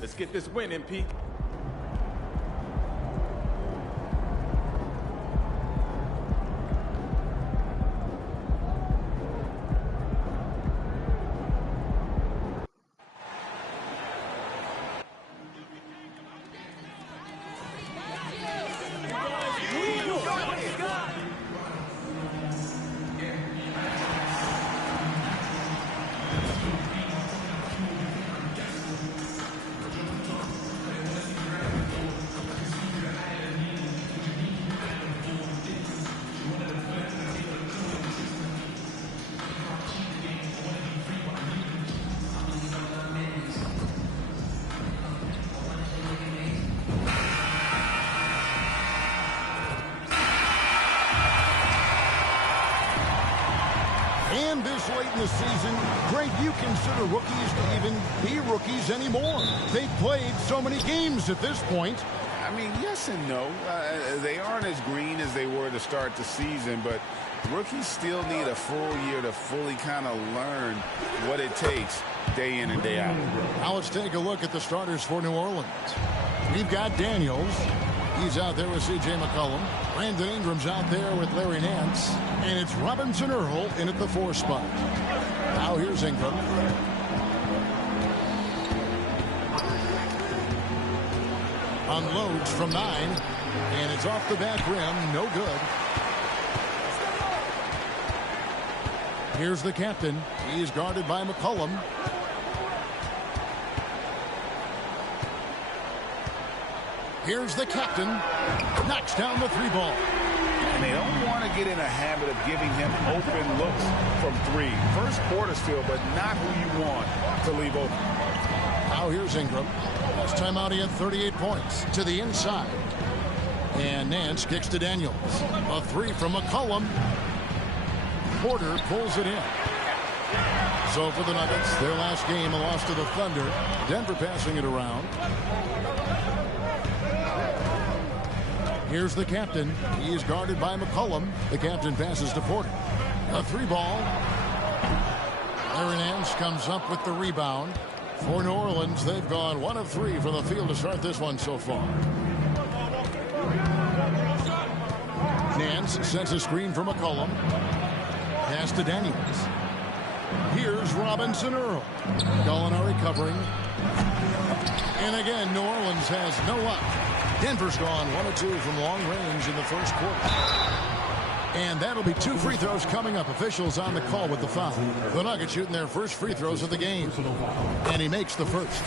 Let's get this win, MP. And this late in the season, Greg, you consider rookies to even be rookies anymore. They've played so many games at this point. I mean, yes and no. They aren't as green as they were to start the season, but rookies still need a full year to fully kind of learn what it takes day in and day out. Now let's take a look at the starters for New Orleans. We've got Daniels. He's out there with C.J. McCollum. Brandon Ingram's out there with Larry Nance. And it's Robinson Earl in at the 4 spot. Now here's Ingram. Unloads from 9. And it's off the back rim. No good. Here's the captain. He's guarded by McCollum. Here's the captain. Knocks down the 3 ball. And they don't want to get in a habit of giving him open looks from 3. First quarter still, but not who you want to leave open. Now here's Ingram. Last time out he had 38 points. To the inside. And Nance kicks to Daniels. A 3 from McCollum. Porter pulls it in. So for the Nuggets, their last game, a loss to the Thunder. Denver passing it around. Here's the captain. He is guarded by McCollum. The captain passes to Porter. A 3 ball. Larry Nance comes up with the rebound. For New Orleans, they've gone 1 of 3 from the field to start this one so far. Nance sets a screen for McCollum. Pass to Daniels. Here's Robinson Earl. Gallinari covering. And again, New Orleans has no luck. Denver's gone 1 of 2 from long range in the first quarter. And that'll be 2 free throws coming up. Officials on the call with the foul. The Nuggets shooting their first free throws of the game. And he makes the first.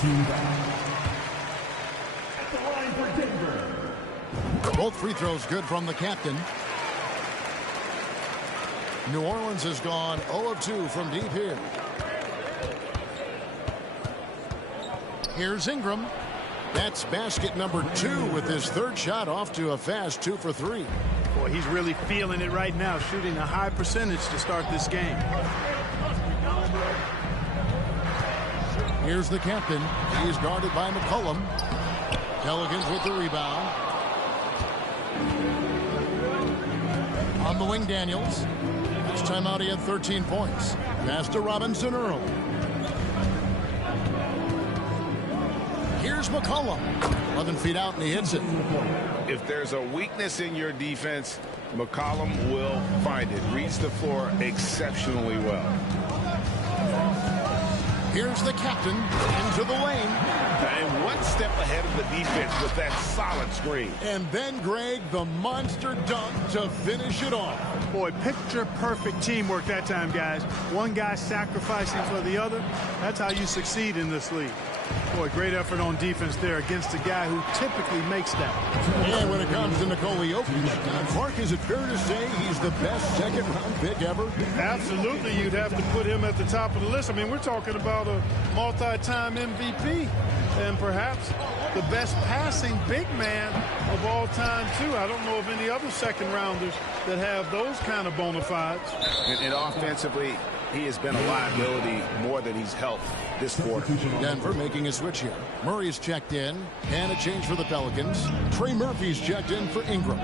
Both free throws good from the captain. New Orleans has gone 0 of 2 from deep here. Here's Ingram. That's basket number 2 with his 3rd shot off to a fast 2 for 3. Boy, he's really feeling it right now, shooting a high percentage to start this game. Here's the captain. He's guarded by McCollum. Pelicans with the rebound. On the wing, Daniels. This time out, he had 13 points. Pass to Robinson Earl. Here's McCollum. 11 feet out, and he hits it. If there's a weakness in your defense, McCollum will find it. Reads the floor exceptionally well. Here's the captain into the lane. And 1 step ahead of the defense with that solid screen. And then, Greg, the monster dunk to finish it off. Boy, picture-perfect teamwork that time, guys. One guy sacrificing for the other. That's how you succeed in this league. Boy, great effort on defense there against a guy who typically makes that. And when it comes to Nikola Jokic, Mark, is it fair to say he's the best second-round pick ever? Absolutely, you'd have to put him at the top of the list. I mean, we're talking about a multi-time MVP and perhaps the best passing big man of all time, too. I don't know of any other second-rounders that have those kind of bona fides. And offensively, he has been a liability more than he's helped this quarter. Denver making a switch here. Murray's checked in. And a change for the Pelicans. Trey Murphy's checked in for Ingram.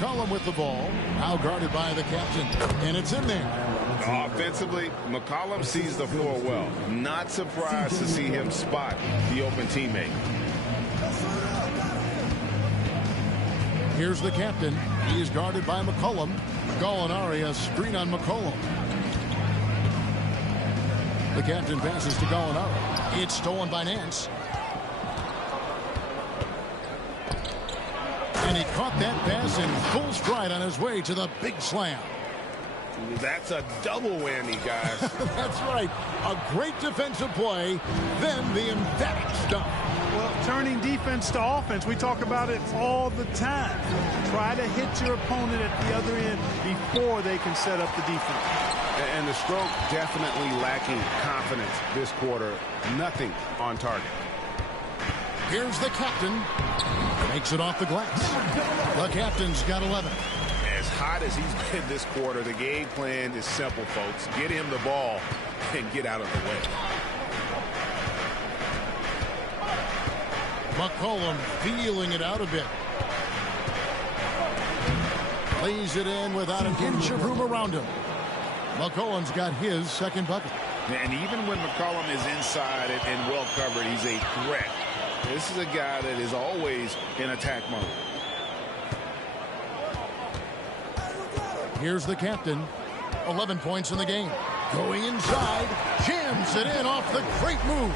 McCollum with the ball. Now guarded by the captain. And it's in there. Offensively, McCollum sees the floor well. Not surprised to see him spot the open teammate. Here's the captain. He is guarded by McCollum. Gallinari, a screen on McCollum. The captain passes to Gallinari. It's stolen by Nance. And he caught that pass in full stride on his way to the big slam. That's a double whammy, guys. That's right. A great defensive play, then the emphatic stuff. Well, turning defense to offense, we talk about it all the time. Try to hit your opponent at the other end before they can set up the defense. And the stroke definitely lacking confidence this quarter. Nothing on target. Here's the captain. Makes it off the glass. The captain's got 11. As hot as he's been this quarter, the game plan is simple, folks. Get him the ball and get out of the way. McCollum feeling it out a bit. Lays it in without an inch of room around him. McCollum's got his second bucket. And even when McCollum is inside and well covered, he's a threat. This is a guy that is always in attack mode. Here's the captain. 11 points in the game. Going inside. Jams it in off the great move.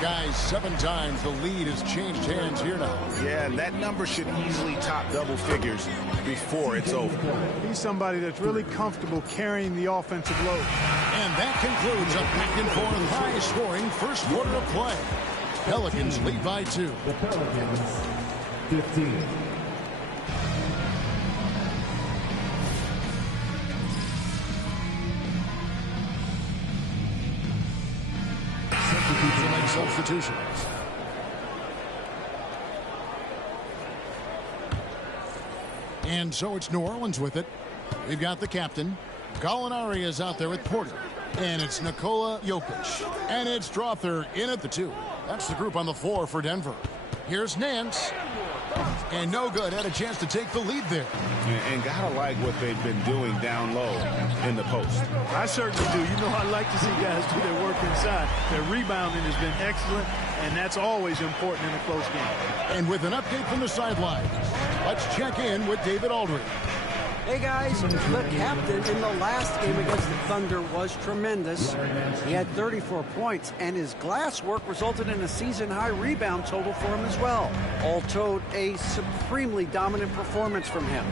Guys, 7 times the lead has changed hands here now. Yeah, and that number should easily top double figures before it's over. He's somebody that's really comfortable carrying the offensive load. And that concludes a back-and-forth high-scoring first quarter of play. Pelicans lead by 2. The Pelicans, 15. To make substitutions. And so it's New Orleans with it. We've got the captain. Gallinari is out there with Porter. And it's Nikola Jokic. And it's Strother in at the 2. That's the group on the floor for Denver. Here's Nance. And no good. Had a chance to take the lead there. And gotta like what they've been doing down low in the post. I certainly do. You know, I like to see guys do their work inside. Their rebounding has been excellent, and that's always important in a close game. And with an update from the sideline, let's check in with David Aldridge. Hey guys, the captain in the last game against the Thunder was tremendous. He had 34 points, and his glass work resulted in a season-high rebound total for him as well. All told, a supremely dominant performance from him.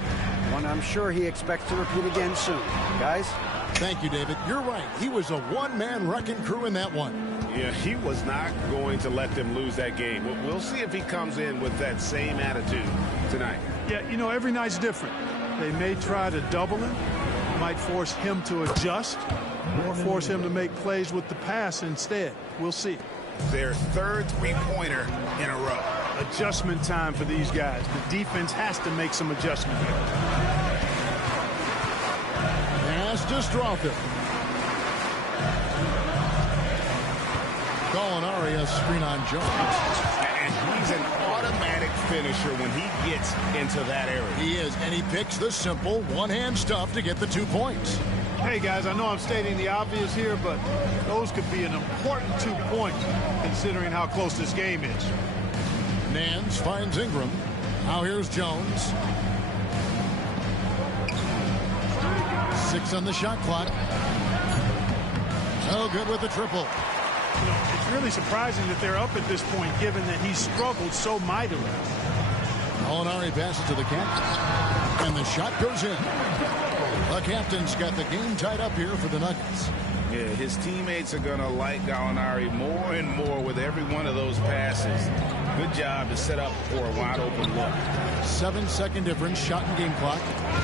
One I'm sure he expects to repeat again soon. Guys? Thank you, David. You're right. He was a one-man wrecking crew in that one. Yeah, he was not going to let them lose that game. We'll see if he comes in with that same attitude tonight. Yeah, you know, every night's different. They may try to double him, might force him to adjust, or force him to make plays with the pass instead. We'll see. Their third three-pointer in a row. Adjustment time for these guys. The defense has to make some adjustment here. Pass to Strother. Gallinari, a screen on Jones. And he's an automatic finisher when he gets into that area. He is, and he picks the simple one-hand stuff to get the 2 points. Hey, guys, I know I'm stating the obvious here, but those could be an important 2 points considering how close this game is. Nance finds Ingram. Now here's Jones. 6 on the shot clock. No good with the triple. You know, it's really surprising that they're up at this point, given that he struggled so mightily. Gallinari passes to the captain, and the shot goes in. The captain's got the game tied up here for the Nuggets. Yeah, his teammates are going to like Gallinari more and more with every one of those passes. Good job to set up for a wide-open look. 7-second difference, shot and game clock.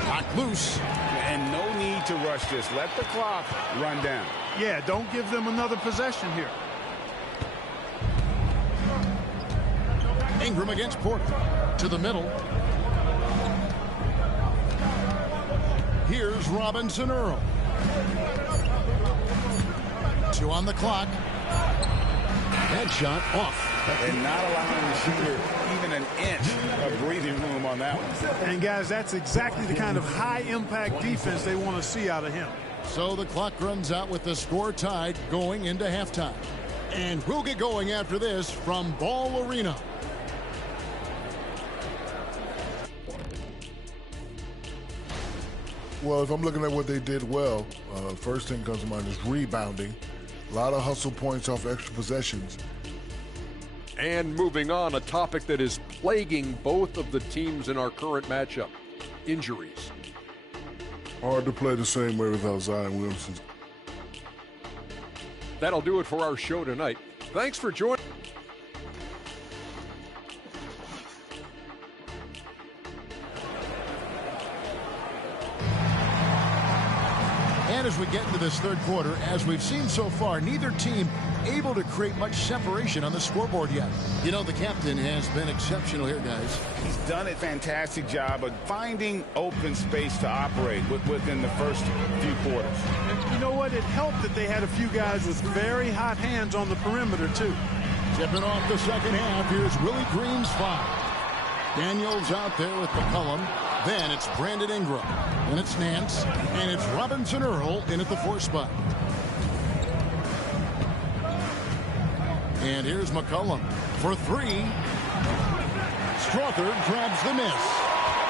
Knocked loose. And no need to rush this. Let the clock run down. Yeah, don't give them another possession here. Ingram against Porter. To the middle. Here's Robinson Earl. 2 on the clock. That shot off. And not allowing the shooter even an inch of breathing room on that one. And, guys, that's exactly the kind of high-impact defense they want to see out of him. So the clock runs out with the score tied going into halftime. And we'll get going after this from Ball Arena. Well, if I'm looking at what they did well, first thing comes to mind is rebounding. A lot of hustle points off extra possessions. And moving on, a topic that is plaguing both of the teams in our current matchup, injuries. Hard to play the same way without Zion Williamson. That'll do it for our show tonight. Thanks for joining. And as we get into this third quarter, as we've seen so far, neither team able to create much separation on the scoreboard yet. You know, the captain has been exceptional here, guys. He's done a fantastic job of finding open space to operate within the first few quarters. And you know what? It helped that they had a few guys with very hot hands on the perimeter, too. Tipping off the second half, here's Willie Green's foul. Daniels out there with McCollum. Then it's Brandon Ingram. Then it's Nance. And it's Robinson Earl in at the 4 spot. And here's McCollum for 3. Strother grabs the miss.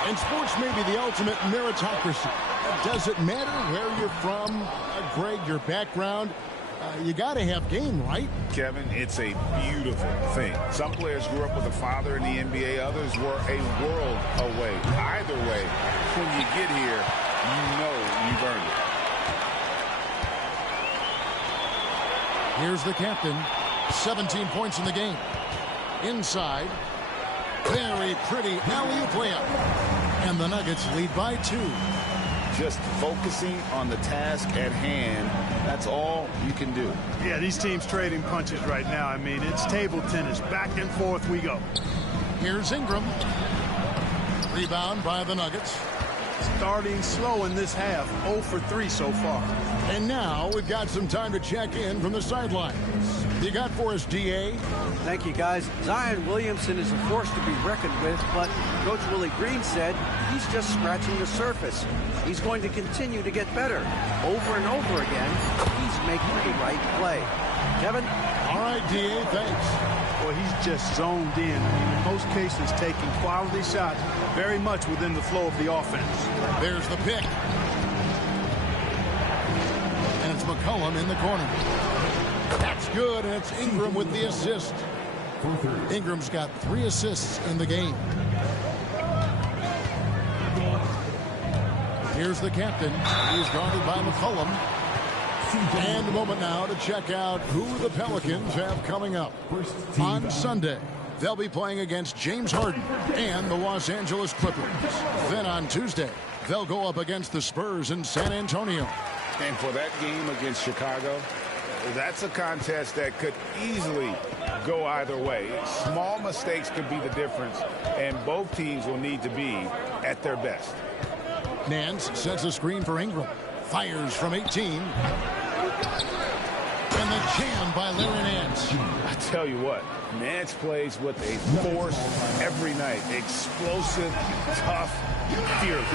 And sports may be the ultimate meritocracy. Does it matter where you're from, Greg, your background? You got to have game, right? Kevin, it's a beautiful thing. Some players grew up with a father in the NBA. Others were a world away. Either way, when you get here, you know you've earned it. Here's the captain. 17 points in the game. Inside. Very pretty alley-oop layup. And the Nuggets lead by 2. Just focusing on the task at hand, that's all you can do. Yeah, these teams trading punches right now. I mean, it's table tennis. Back and forth we go. Here's Ingram. Rebound by the Nuggets. Starting slow in this half. 0 for 3 so far. And now we've got some time to check in from the sidelines. You got for us, D.A.? Thank you, guys. Zion Williamson is a force to be reckoned with, but Coach Willie Green said he's just scratching the surface. He's going to continue to get better. Over and over again, he's making the right play. Kevin? All right, D.A., thanks. Boy, he's just zoned in. I mean, in most cases, taking quality shots very much within the flow of the offense. There's the pick. And it's McCollum in the corner. That's good, and it's Ingram with the assist. Ingram's got 3 assists in the game. Here's the captain. He's guarded by McCollum. And a moment now to check out who the Pelicans have coming up. On Sunday, they'll be playing against James Harden and the Los Angeles Clippers. Then on Tuesday, they'll go up against the Spurs in San Antonio. And for that game against Chicago, that's a contest that could easily go either way. Small mistakes could be the difference, and both teams will need to be at their best. Nance sets a screen for Ingram. Fires from 18. And the jam by Larry Nance. I tell you what, Nance plays with a force every night. Explosive, tough, fearless.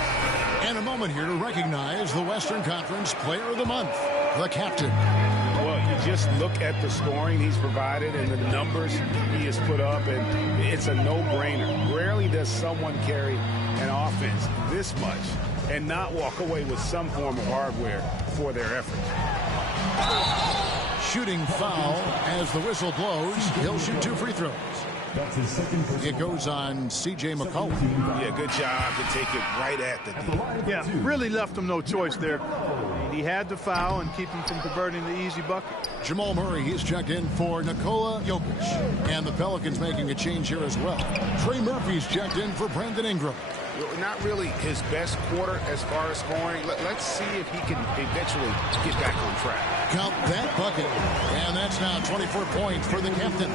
And a moment here to recognize the Western Conference Player of the Month, the captain. Well, you just look at the scoring he's provided and the numbers he has put up, and it's a no-brainer. Rarely does someone carry an offense this much and not walk away with some form of hardware for their effort. Shooting foul as the whistle blows. He'll shoot 2 free throws. It goes on C.J. McCollum. Yeah, good job to take it right at the D. Yeah, really left him no choice there. He had to foul and keep him from converting the easy bucket. Jamal Murray, he's checked in for Nikola Jokic. And the Pelicans making a change here as well. Trey Murphy's checked in for Brandon Ingram. Not really his best quarter as far as scoring. Let's see if he can eventually get back on track. Count that bucket. And that's now 24 points for the captain.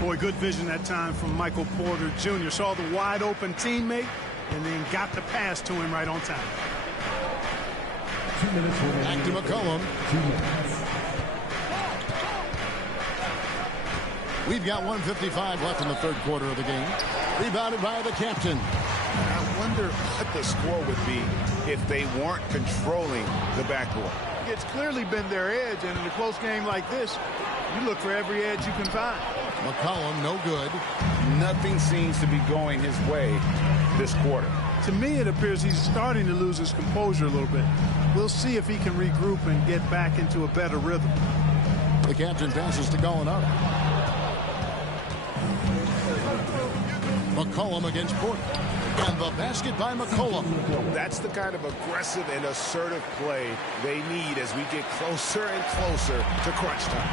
Boy, good vision that time from Michael Porter Jr. Saw the wide open teammate and then got the pass to him right on time. 2 minutes remaining. Back to McCollum. 2 minutes. We've got 1:55 left in the third quarter of the game. Rebounded by the captain. I wonder what the score would be if they weren't controlling the backboard. It's clearly been their edge, and in a close game like this, you look for every edge you can find. McCollum, no good. Nothing seems to be going his way this quarter. To me, it appears he's starting to lose his composure a little bit. We'll see if he can regroup and get back into a better rhythm. The captain passes to Gallinari. McCollum against Porter. And the basket by McCollum. That's the kind of aggressive and assertive play they need as we get closer and closer to crunch time.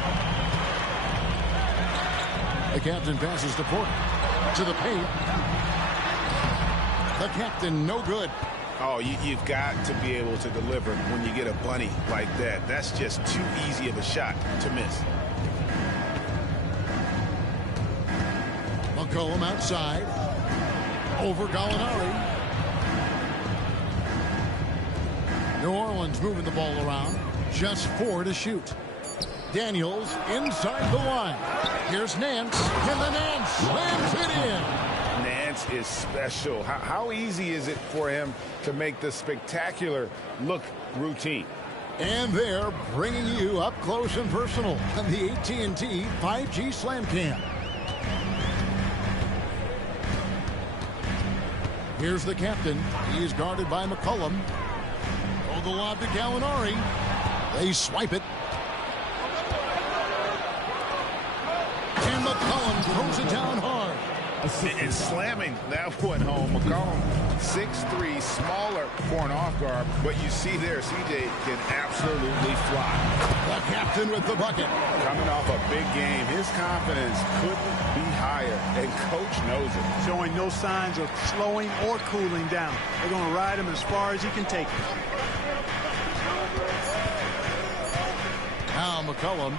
The captain passes to Porter. To the paint. The captain, no good. Oh, you've got to be able to deliver when you get a bunny like that. That's just too easy of a shot to miss. McCollum outside. Over Gallinari. New Orleans moving the ball around. Just 4 to shoot. Daniels inside the line. Here's Nance. And the Nance slams it in. Nance is special. How easy is it for him to make the spectacular look routine? And they're bringing you up close and personal on the AT&T 5G Slam Cam. Here's the captain. He's guarded by McCollum. Oh, the lob to Gallinari. They swipe it. And McCollum throws it down hard. And slamming that one home. McCollum, 6'3", smaller for an off guard. But you see there, CJ can absolutely fly. The captain with the bucket. Coming off a big game, his confidence couldn't be higher, and coach knows it. Showing no signs of slowing or cooling down. They're going to ride him as far as he can take it. Now McCollum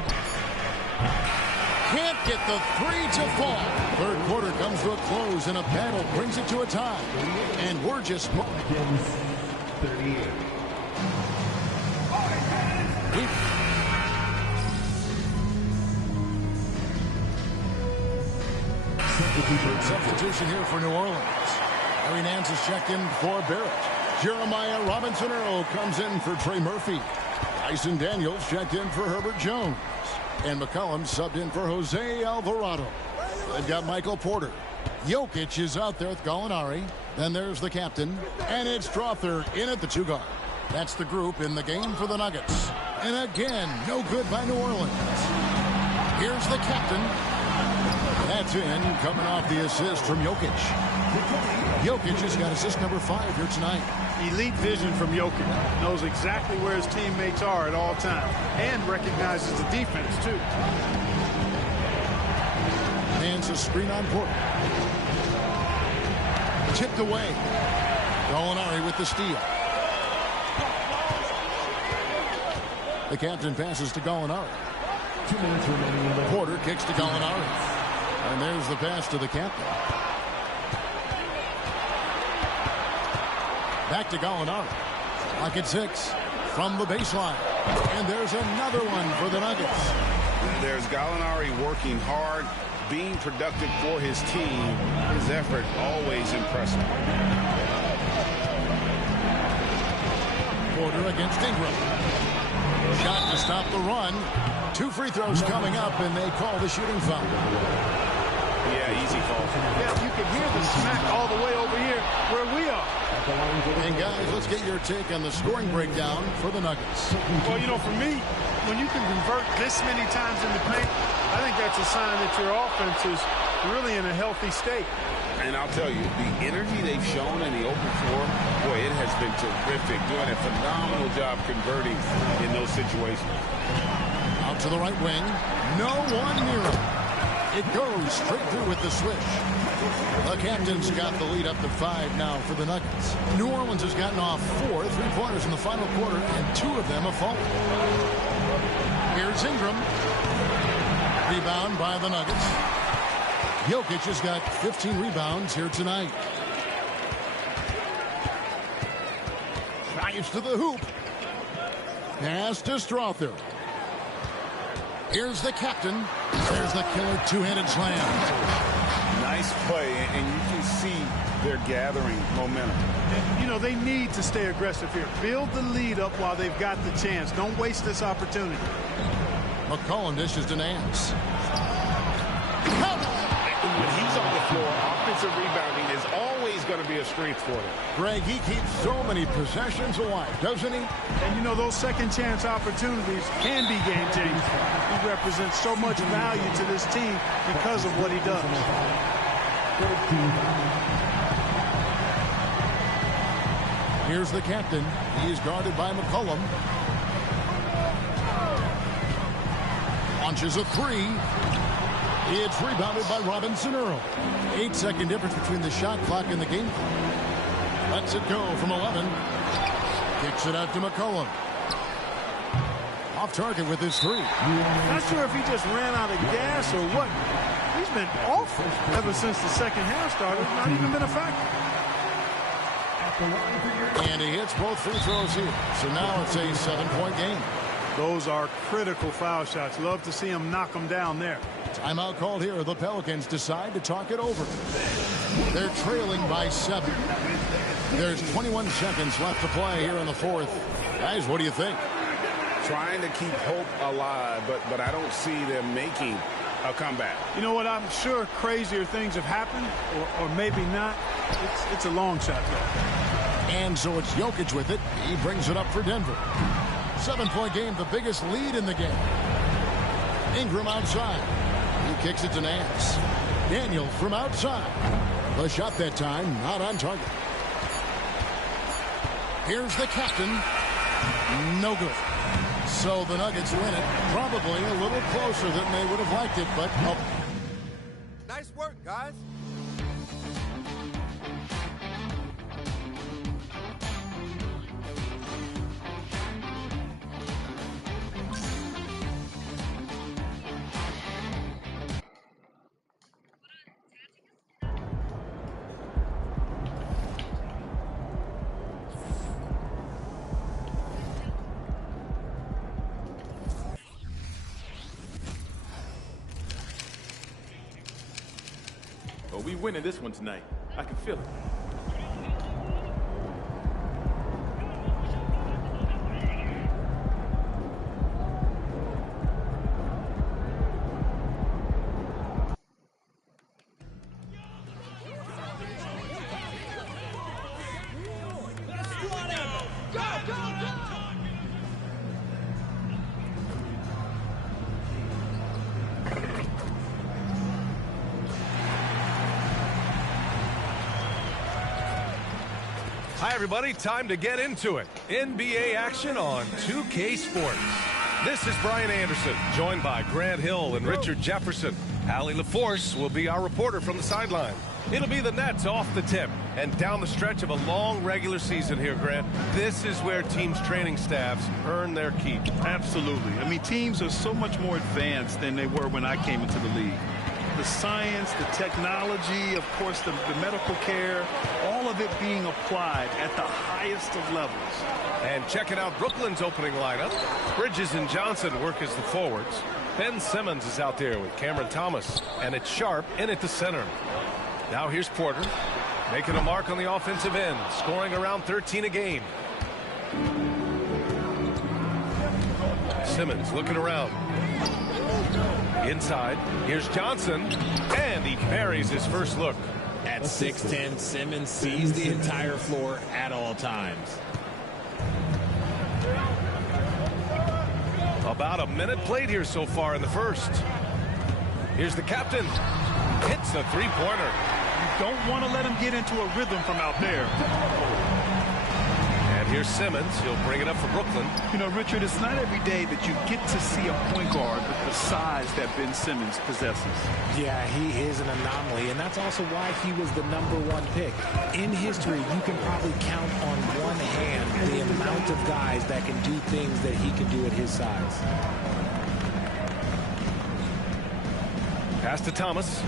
can't get the 3 to fall. Third quarter comes to a close, and a battle brings it to a tie. And we're just... 38. Substitution here for New Orleans. Larry Nance is checked in for Barrett. Jeremiah Robinson-Earl comes in for Trey Murphy. Dyson Daniels checked in for Herbert Jones. And McCollum subbed in for Jose Alvarado. They've got Michael Porter. Jokic is out there with Gallinari. Then there's the captain. And it's Strother in at the 2 guard. That's the group in the game for the Nuggets. And again, no good by New Orleans. Here's the captain. That's in, coming off the assist from Jokic. Jokic has got assist number 5 here tonight. Elite vision from Jokic. Knows exactly where his teammates are at all times. And recognizes the defense, too. Hands a screen on Porter. Tipped away. Gallinari with the steal. The captain passes to Gallinari. 2 minutes remaining in the Porter kicks to Gallinari. And there's the pass to the captain. Back to Gallinari. Lock at 6 from the baseline. And there's another one for the Nuggets. There's Gallinari working hard, being productive for his team. His effort always impressive. Porter against Ingram. Shot to stop the run. 2 free throws coming up, and they call the shooting foul. Yeah, easy call. Yeah, you can hear the smack all the way over here where we are. And guys, let's get your take on the scoring breakdown for the Nuggets. Well, you know, for me, when you can convert this many times in the paint, I think that's a sign that your offense is really in a healthy state. And I'll tell you, the energy they've shown in the open floor, boy, it has been terrific. Doing a phenomenal job converting in those situations. Out to the right wing. No one near him. It goes straight through with the switch. The captain's got the lead up to 5 now for the Nuggets. New Orleans has gotten off 4 3-pointers in the final quarter, and 2 of them have fallen. Here's Ingram. Rebound by the Nuggets. Jokic has got 15 rebounds here tonight. Drives to the hoop. Pass to Strother. Here's the captain. There's the killer two-handed slam. Nice play, and you can see they're gathering momentum. And, you know, they need to stay aggressive here. Build the lead up while they've got the chance. Don't waste this opportunity. McCollum dishes to Nance. When he's on the floor, offensive rebounding is always going to be a strength for them. Greg, he keeps so many possessions alive, doesn't he? And, you know, those second chance opportunities can be game-changing. He represents so much value to this team because of what he does. Here's the captain. He's guarded by McCollum. Launches a three. It's rebounded by Robinson Earl. 8-second difference between the shot clock and the game clock. Lets it go from 11. Kicks it out to McCollum. Off target with his three. Not sure if he just ran out of gas or what. He's been awful ever since the second half started. Not even been a factor. And he hits both free throws here. So now it's a 7-point game. Those are critical foul shots. Love to see him knock them down there. Timeout called here. The Pelicans decide to talk it over. They're trailing by 7. There's 21 seconds left to play here in the fourth. Guys, what do you think? Trying to keep hope alive, but I don't see them making a comeback. You know what? I'm sure crazier things have happened, or maybe not. It's a long shot, though. And so it's Jokic with it. He brings it up for Denver. 7-point game, the biggest lead in the game. Ingram outside. He kicks it to Nance. Daniel from outside. The shot that time, not on target. Here's the captain. No good. So the Nuggets win it. Probably a little closer than they would have liked it, but no. Nice work, guys. Oh, we winning this one tonight. I can feel it. Hi, everybody. Time to get into it. NBA action on 2K Sports. This is Brian Anderson, joined by Grant Hill and Richard Jefferson. Allie LaForce will be our reporter from the sideline. It'll be the Nets off the tip and down the stretch of a long regular season here, Grant. This is where teams' training staffs earn their keep. Absolutely. I mean, teams are so much more advanced than they were when I came into the league. The science, the technology, of course, the medical care, all of it being applied at the highest of levels. And checking out Brooklyn's opening lineup. Bridges and Johnson work as the forwards. Ben Simmons is out there with Cameron Thomas. And it's Sharp in at the center. Now here's Porter, making a mark on the offensive end, scoring around 13 a game. Simmons looking around. Inside, here's Johnson, and he buries his first look. At 6'10", Simmons sees the entire floor at all times. About a minute played here so far in the first. Here's the captain. Hits a three-pointer. You don't want to let him get into a rhythm from out there. And here's Simmons. He'll bring it up for Brooklyn. You know, Richard, it's not every day that you get to see a point guard with the size that Ben Simmons possesses. Yeah, he is an anomaly, and that's also why he was the #1 pick. In history, you can probably count on one hand the amount of guys that can do things that he can do at his size. Pass to Thomas.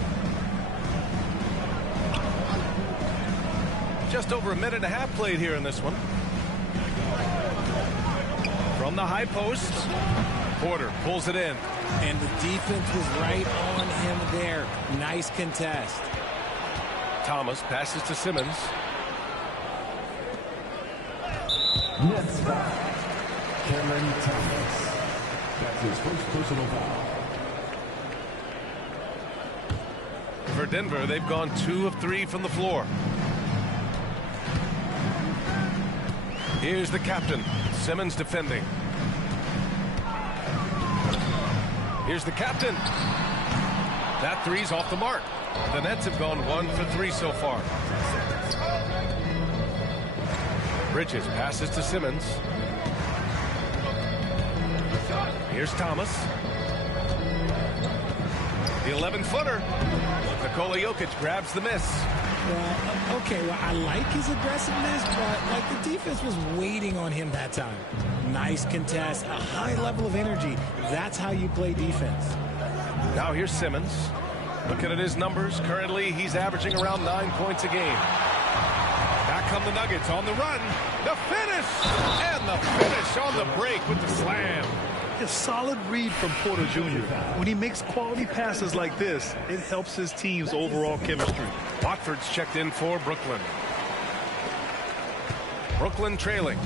Just over a minute and a half played here in this one. From the high post, Porter pulls it in. And the defense was right on him there. Nice contest. Thomas passes to Simmons. Next foul. Cameron Thomas. That's his first personal foul. For Denver, they've gone 2 of 3 from the floor. Here's the captain. Simmons defending. Here's the captain. That three's off the mark. The Nets have gone 1 for 3 so far. Bridges passes to Simmons. Here's Thomas. The 11-footer. Nikola Jokic grabs the miss. Well, okay, I like his aggressiveness, but the defense was waiting on him that time. Nice contest, a high level of energy. That's how you play defense. Now here's Simmons. Looking at his numbers, currently he's averaging around 9 points a game. Back come the Nuggets on the run. The finish! And the finish on the break with the slam. A solid read from Porter Jr. When he makes quality passes like this, it helps his team's overall chemistry. Watford's checked in for Brooklyn. Brooklyn trailing.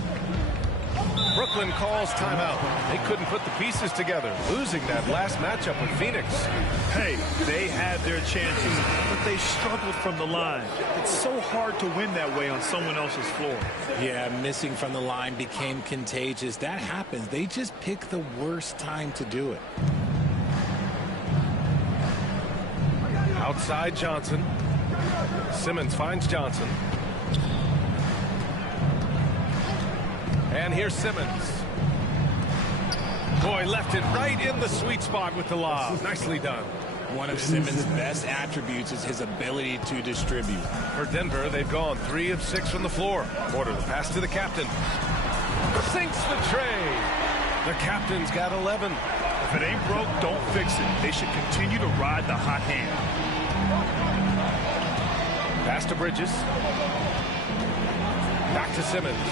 Brooklyn calls timeout. They couldn't put the pieces together, losing that last matchup with Phoenix. Hey, they had their chances, but they struggled from the line. It's so hard to win that way on someone else's floor. Yeah, missing from the line became contagious. That happens. They just pick the worst time to do it. Outside Johnson. Simmons finds Johnson. And here's Simmons. Boy, left it right in the sweet spot with the lob. Nicely done. One of Simmons' best attributes is his ability to distribute. For Denver, they've gone 3 of 6 from the floor. Porter, the pass to the captain. Sinks the tray. The captain's got 11. If it ain't broke, don't fix it. They should continue to ride the hot hand. Pass to Bridges. Back to Simmons.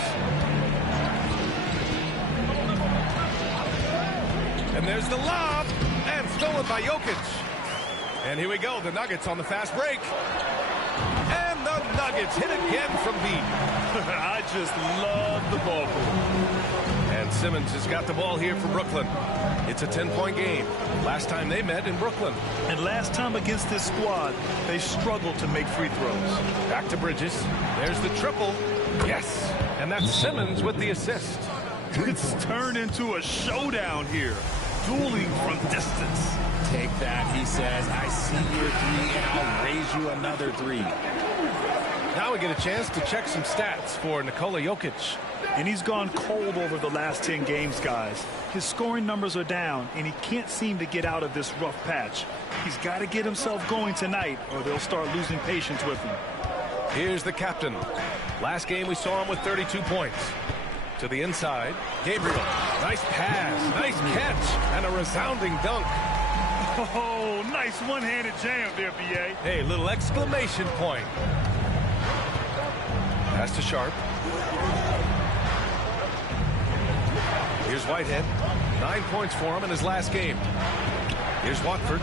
And there's the lob, and stolen by Jokic. And here we go, the Nuggets on the fast break. And the Nuggets hit again from deep. I just love the ball move. And Simmons has got the ball here for Brooklyn. It's a 10-point game. Last time they met in Brooklyn. And last time against this squad, they struggled to make free throws. Back to Bridges. There's the triple. Yes. And that's Simmons with the assist. It's turned into a showdown here. Dueling from distance. Take that, he says. I see your 3, and I'll raise you another 3. Now we get a chance to check some stats for Nikola Jokic. And he's gone cold over the last 10 games, guys. His scoring numbers are down, and he can't seem to get out of this rough patch. He's got to get himself going tonight, or they'll start losing patience with him. Here's the captain. Last game we saw him with 32 points. To the inside, Gabriel. Nice pass, nice catch, and a resounding dunk. Oh, nice one-handed jam there, B.A. Hey, little exclamation point. Pass to Sharp. Here's Whitehead. 9 points for him in his last game. Here's Watford.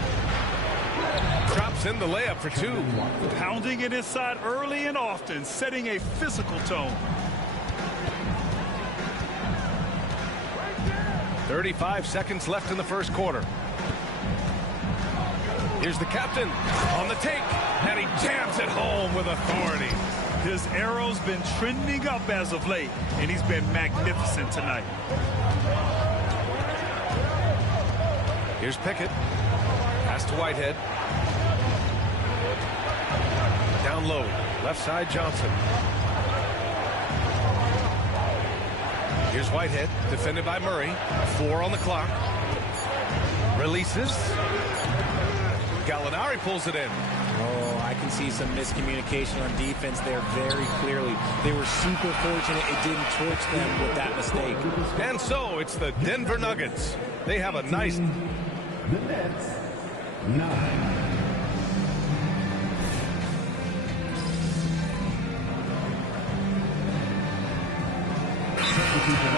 Drops in the layup for 2. Pounding it inside early and often, setting a physical tone. 35 seconds left in the first quarter. Here's the captain on the take, and he jams it home with authority. His arrow's been trending up as of late, and he's been magnificent tonight. Here's Pickett. Pass to Whitehead. Down low, left side Johnson. Here's Whitehead, defended by Murray. 4 on the clock. Releases. Gallinari pulls it in. Oh, I can see some miscommunication on defense there very clearly. They were super fortunate it didn't torch them with that mistake. And so it's the Denver Nuggets. They have a nice... The Nets, 9.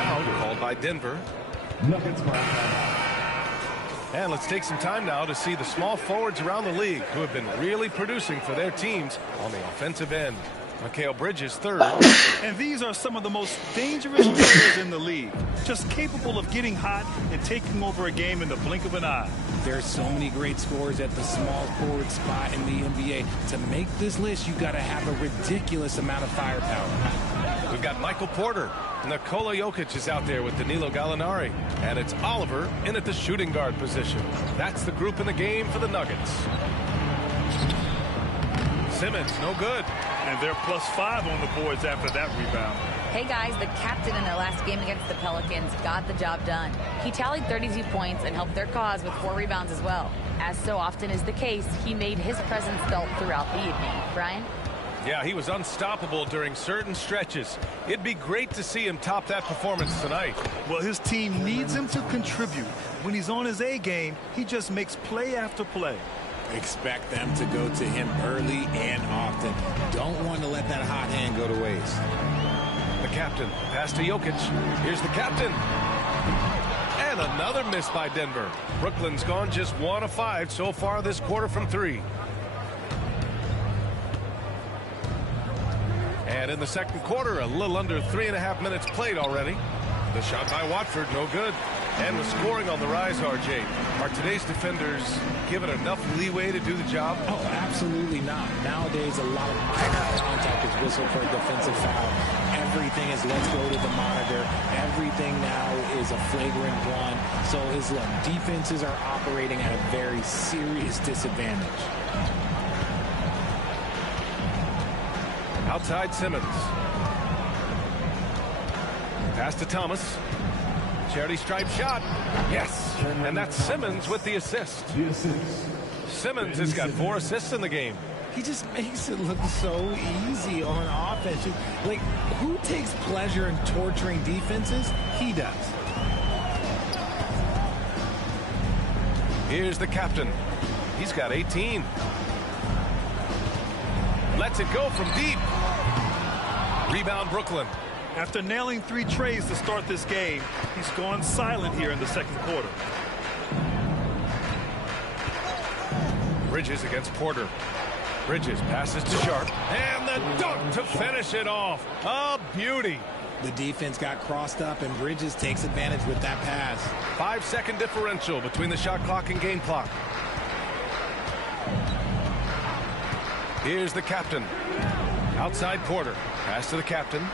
Out called by Denver. Nuggets by And let's take some time now to see the small forwards around the league who have been really producing for their teams on the offensive end. Mikal Bridges, third. And these are some of the most dangerous players in the league. Just capable of getting hot and taking over a game in the blink of an eye. There's so many great scorers at the small forward spot in the NBA. To make this list, you got to have a ridiculous amount of firepower. We've got Michael Porter. Nikola Jokic is out there with Danilo Gallinari. And it's Oliver in at the shooting guard position. That's the group in the game for the Nuggets. Simmons, no good. And they're +5 on the boards after that rebound. Hey guys, the captain in their last game against the Pelicans got the job done. He tallied 32 points and helped their cause with 4 rebounds as well. As so often is the case, he made his presence felt throughout the evening. Brian? Yeah, he was unstoppable during certain stretches. It'd be great to see him top that performance tonight. Well, his team needs him to contribute. When he's on his A game, he just makes play after play. Expect them to go to him early and often. Don't want to let that hot hand go to waste. The captain, pass to Jokic. Here's the captain. And another miss by Denver. Brooklyn's gone just 1 of 5 so far this quarter from 3. And in the second quarter, a little under 3.5 minutes played already. The shot by Watford, no good. And with scoring on the rise, RJ, are today's defenders given enough leeway to do the job? Oh, absolutely not. Nowadays, a lot of minor contact is whistled for a defensive foul. Everything is let's go to the monitor. Everything now is a flagrant one. So, Islam, defenses are operating at a very serious disadvantage. Outside Simmons. Pass to Thomas. Charity stripe shot. Yes. And that's Simmons with the assist. Simmons has got 4 assists in the game. He just makes it look so easy on offense. Like, who takes pleasure in torturing defenses? He does. Here's the captain. He's got 18. Lets it go from deep. Rebound Brooklyn. After nailing 3 trays to start this game, he's gone silent here in the second quarter. Bridges against Porter. Bridges passes to Sharp. And the dunk to finish it off. A beauty. The defense got crossed up, and Bridges takes advantage with that pass. 5-second differential between the shot clock and game clock. Here's the captain. Outside Porter. Pass to the captain.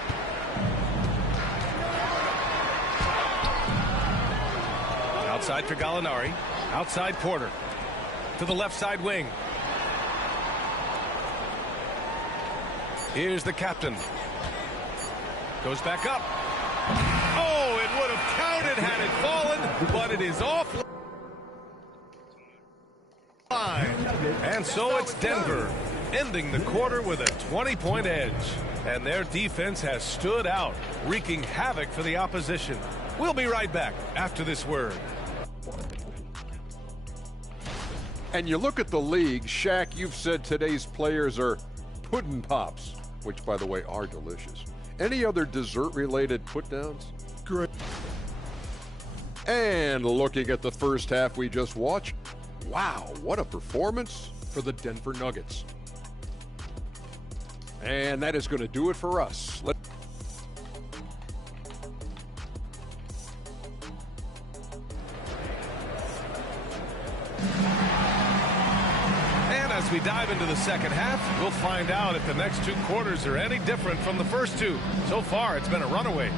Outside for Gallinari. Outside Porter. To the left side wing. Here's the captain. Goes back up. Oh, it would have counted had it fallen, but it is off line. And so it's Denver ending the quarter with a 20-point edge. And their defense has stood out, wreaking havoc for the opposition. We'll be right back after this word. And you look at the league, Shaq, you've said today's players are pudding pops, which, by the way, are delicious. Any other dessert-related put-downs? Great. And looking at the first half we just watched, wow, what a performance for the Denver Nuggets. And that is going to do it for us. As we dive into the second half, we'll find out if the next 2 quarters are any different from the first 2. So far, it's been a runaway.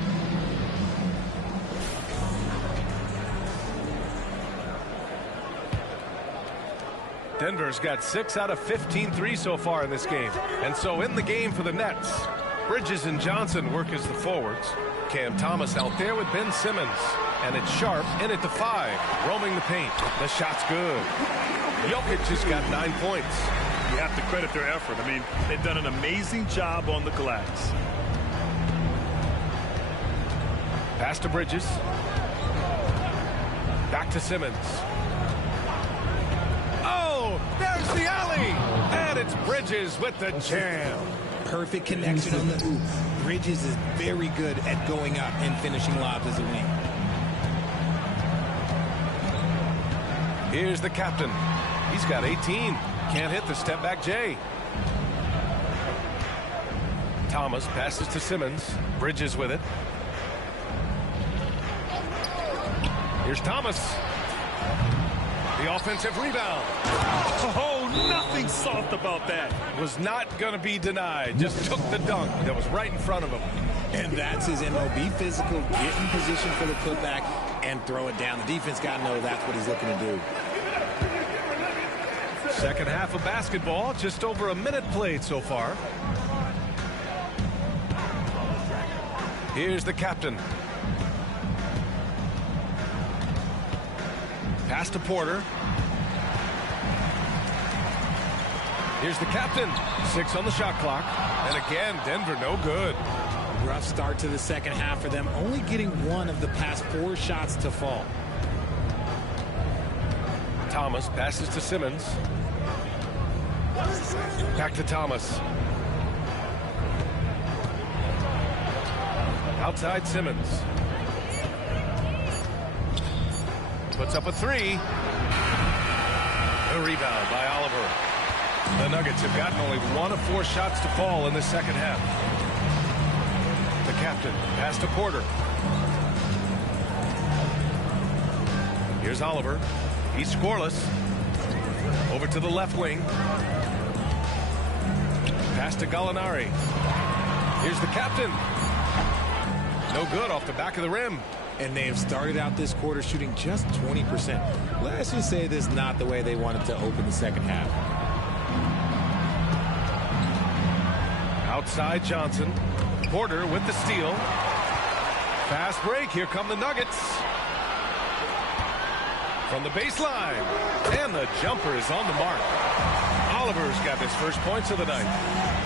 Denver's got 6 out of 15 threes so far in this game. And so in the game for the Nets, Bridges and Johnson work as the forwards. Cam Thomas out there with Ben Simmons. And it's Sharp in at the 5, roaming the paint. The shot's good. Jokic has got 9 points. You have to credit their effort. I mean, they've done an amazing job on the glass. Pass to Bridges. Back to Simmons. Oh, there's the alley. And it's Bridges with the jam. Perfect connection on the hoop. Bridges is very good at going up and finishing lobs as a wing. Here's the captain. He's got 18. Can't hit the step back J. Thomas passes to Simmons. Bridges with it. Here's Thomas. The offensive rebound. Oh, nothing soft about that. Was not going to be denied. Just took the dunk that was right in front of him. And that's his MO. Be physical, get in position for the putback, and throw it down. The defense got to know that's what he's looking to do. Second half of basketball, just over a minute played so far. Here's the captain. Pass to Porter. Here's the captain. 6 on the shot clock. And again, Denver no good. Rough start to the second half for them, only getting 1 of the past 4 shots to fall. Thomas passes to Simmons. Back to Thomas. Outside Simmons. Puts up a 3. The rebound by Oliver. The Nuggets have gotten only 1 of 4 shots to fall in the second half. The captain pass to Porter. Here's Oliver. He's scoreless. Over to the left wing. Pass to Gallinari. Here's the captain. No good off the back of the rim. And they have started out this quarter shooting just 20%. Let's just say this is not the way they wanted to open the second half. Outside Johnson. Porter with the steal. Fast break. Here come the Nuggets. From the baseline. And the jumper is on the mark. Oliver's got his first points of the night.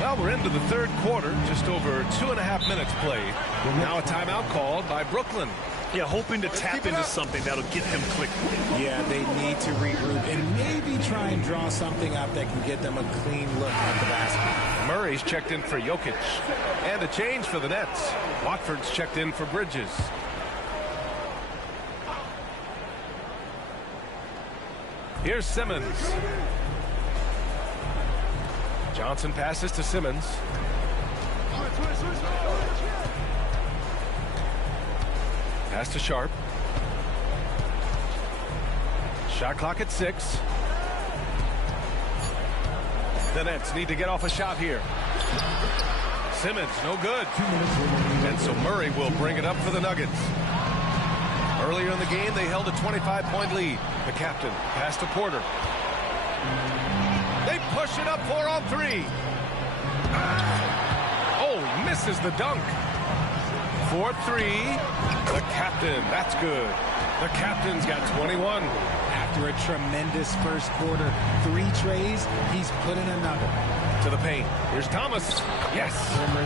Well, we're into the third quarter. Just over 2.5 minutes played. Now a timeout called by Brooklyn. Yeah, hoping to tap into something that'll get them clicking. Yeah, they need to regroup and maybe try and draw something up that can get them a clean look at the basket. Murray's checked in for Jokic. And a change for the Nets. Watford's checked in for Bridges. Here's Simmons. Johnson passes to Simmons. Pass to Sharp. Shot clock at 6. The Nets need to get off a shot here. Simmons, no good. And so Murray will bring it up for the Nuggets. Earlier in the game, they held a 25-point lead. The captain pass to Porter. They push it up 4 on 3. Oh, misses the dunk. 4-3. The captain, that's good. The captain's got 21. After a tremendous first quarter, 3 trays, he's put in another. To the paint. Here's Thomas. Yes.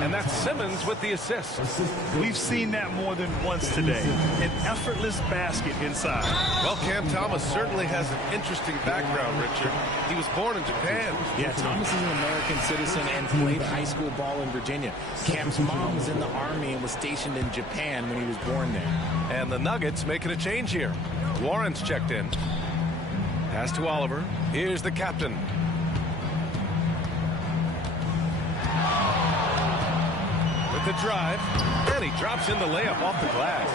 And that's Simmons with the assist. We've seen that more than once today. An effortless basket inside. Well, Cam Thomas certainly has an interesting background, Richard. He was born in Japan. Yeah, Thomas is an American citizen and played high school ball in Virginia. Cam's mom was in the Army and was stationed in Japan when he was born there. And the Nuggets making a change here. Lawrence checked in. Pass to Oliver. Here's the captain. With the drive, and he drops in the layup off the glass.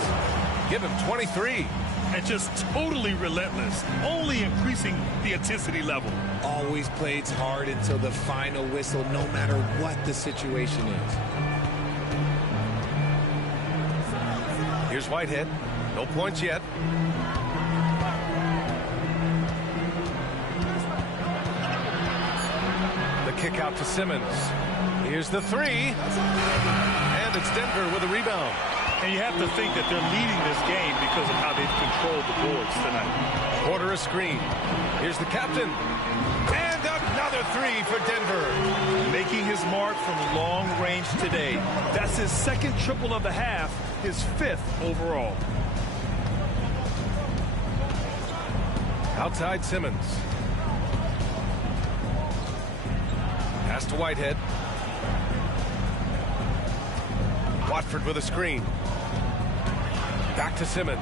Give him 23. And just totally relentless, only increasing the intensity level. Always plays hard until the final whistle, no matter what the situation is. Here's Whitehead. No points yet. The kick out to Simmons. Here's the 3. And it's Denver with a rebound. And you have to think that they're leading this game because of how they've controlled the boards tonight. Porter a screen. Here's the captain. And another 3 for Denver. Making his mark from long range today. That's his second triple of the half, his 5th overall. Outside Simmons. Pass to Whitehead. Watford with a screen. Back to Simmons.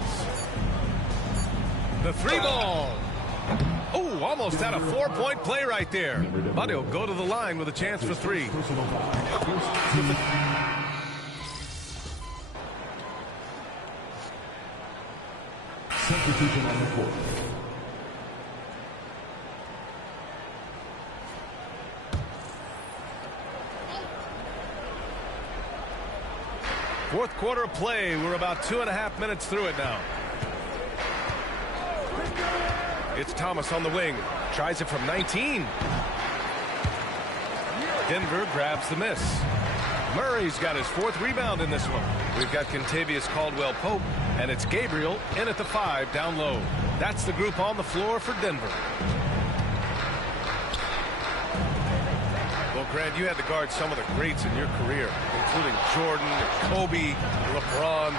The 3 ball. Oh, almost had a 4-point play right there. But he'll go to the line with a chance for 3. Substitution on the court. Fourth quarter of play. We're about 2.5 minutes through it now. It's Thomas on the wing. Tries it from 19. Denver grabs the miss. Murray's got his 4th rebound in this one. We've got Kentavious Caldwell-Pope, and it's Gabriel in at the 5 down low. That's the group on the floor for Denver. Well, Grant, you had to guard some of the greats in your career, including Jordan, Kobe, LeBron.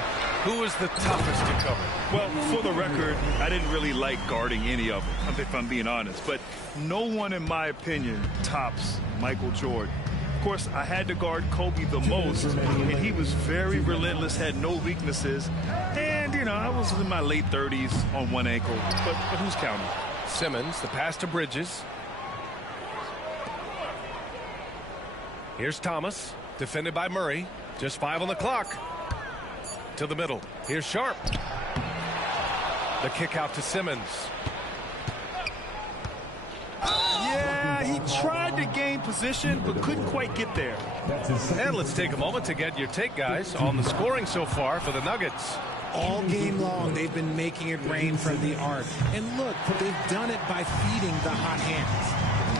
Who was the toughest to cover? Well, for the record, I didn't really like guarding any of them, if I'm being honest. But no one, in my opinion, tops Michael Jordan. Of course, I had to guard Kobe the most, and he was very relentless, had no weaknesses. And, you know, I was in my late 30s on one ankle, but who's counting? Simmons, the pass to Bridges. Here's Thomas, defended by Murray. Just 5 on the clock. To the middle. Here's Sharp. The kick out to Simmons. Yeah, he tried to gain position, but couldn't quite get there. And let's take a moment to get your take, guys, on the scoring so far for the Nuggets. All game long, they've been making it rain from the arc. And look, they've done it by feeding the hot hands.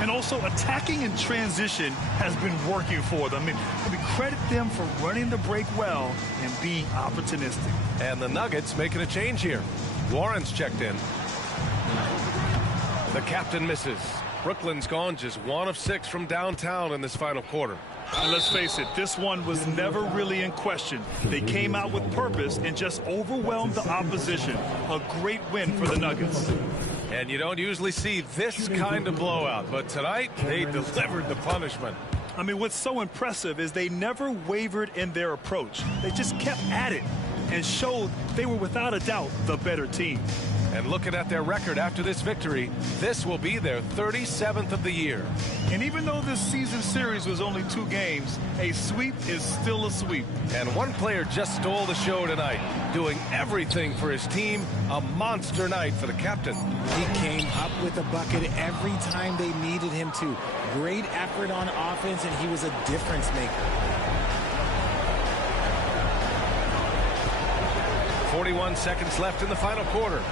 And also, attacking in transition has been working for them. I mean, we credit them for running the break well and being opportunistic. And the Nuggets making a change here. Warren's checked in. The captain misses. Brooklyn's gone just 1 of 6 from downtown in this final quarter. And let's face it, this one was never really in question. They came out with purpose and just overwhelmed the opposition. A great win for the Nuggets. And you don't usually see this kind of blowout, but tonight they delivered the punishment. I mean, what's so impressive is they never wavered in their approach. They just kept at it and showed they were without a doubt the better team. And looking at their record after this victory, this will be their 37th of the year. And even though this season series was only 2 games, a sweep is still a sweep. And one player just stole the show tonight, doing everything for his team. A monster night for the captain. He came up with a bucket every time they needed him to. Great effort on offense, and he was a difference maker. 41 seconds left in the final quarter.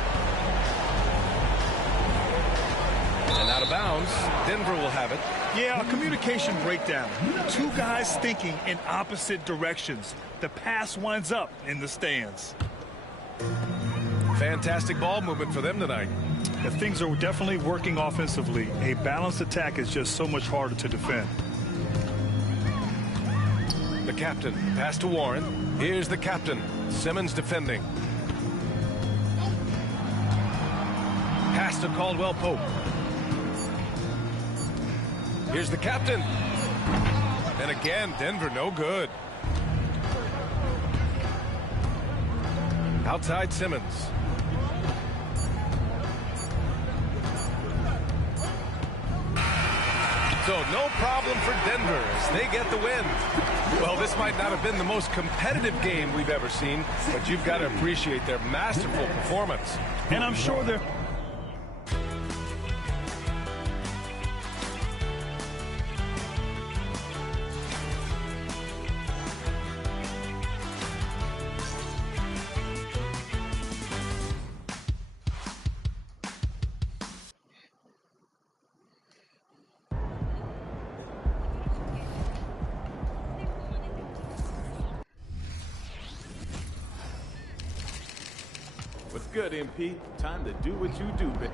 And out of bounds, Denver will have it. Yeah, a communication breakdown. 2 guys thinking in opposite directions. The pass winds up in the stands. Fantastic ball movement for them tonight. If things are definitely working offensively, a balanced attack is just so much harder to defend. The captain, pass to Warren. Here's the captain, Simmons defending. Pass to Caldwell-Pope. Here's the captain. And again, Denver no good. Outside Simmons. So no problem for Denver as they get the win. Well, this might not have been the most competitive game we've ever seen, but you've got to appreciate their masterful performance. And I'm sure they're... What's good, MP? Time to do what you do, baby.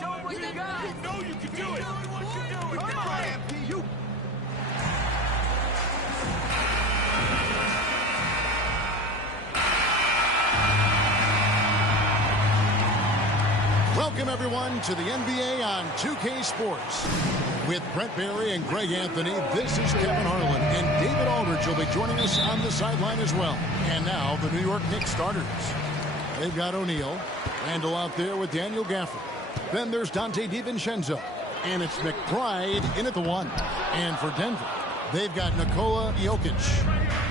Show them what you got. You know you can do it. Come on, MP. You. Welcome, everyone, to the NBA on 2K Sports. With Brent Barry and Greg Anthony, this is Kevin Harlan, and David Aldridge will be joining us on the sideline as well. And now, the New York Knicks starters. They've got O'Neal. Randall out there with Daniel Gafford. Then there's Donte DiVincenzo. And it's McBride in at the 1. And for Denver, they've got Nikola Jokic.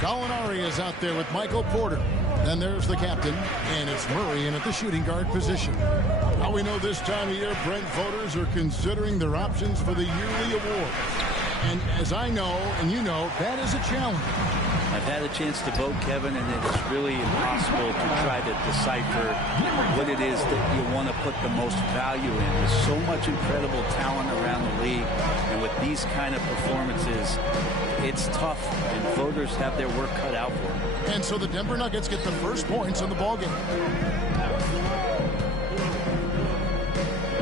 Gallinari is out there with Michael Porter. Then there's the captain, and it's Murray in at the shooting guard position. Now we know this time of year, Brent, voters are considering their options for the yearly award. And as I know, and you know, that is a challenge. I've had a chance to vote, Kevin, and it's really impossible to try to decipher what it is that you want to put the most value in. There's so much incredible talent around the league, and with these kind of performances, it's tough, and voters have their work cut out for them. And so the Denver Nuggets get the first points in the ballgame.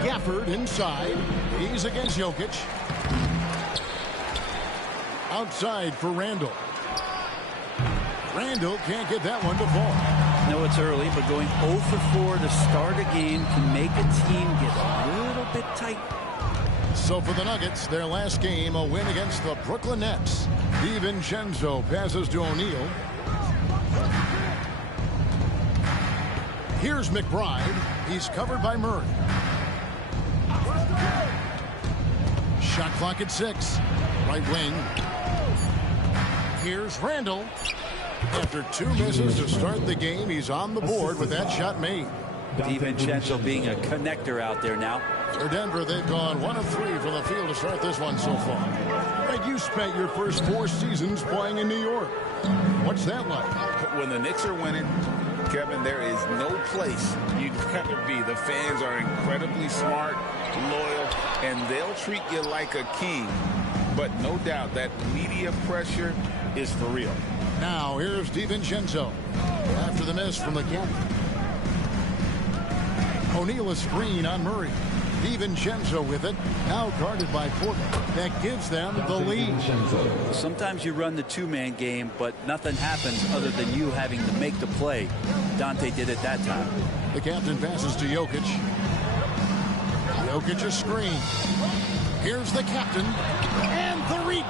Gafford inside. He's against Jokic. Outside for Randall. Randall can't get that one to fall. No, it's early, but going 0 for 4 to start a game can make a team get a little bit tight. So for the Nuggets, their last game, a win against the Brooklyn Nets. DiVincenzo passes to O'Neal. Here's McBride. He's covered by Murray. Shot clock at 6. Right wing. Here's Randall. After 2 misses to start the game, he's on the board with that shot made. DiVincenzo being a connector out there now. For Denver, they've gone 1 of 3 from the field to start this one so far. Greg, you spent your first 4 seasons playing in New York. What's that like? When the Knicks are winning, Kevin, there is no place you'd rather be. The fans are incredibly smart, loyal, and they'll treat you like a king. But no doubt that media pressure is for real. Now, here's DiVincenzo. After the miss from the captain. O'Neal a screen on Murray. DiVincenzo with it. Now guarded by Porter. That gives them the lead. Sometimes you run the 2-man game, but nothing happens other than you having to make the play. Donte did it that time. The captain passes to Jokic. Jokic a screen. Here's the captain. And the reach.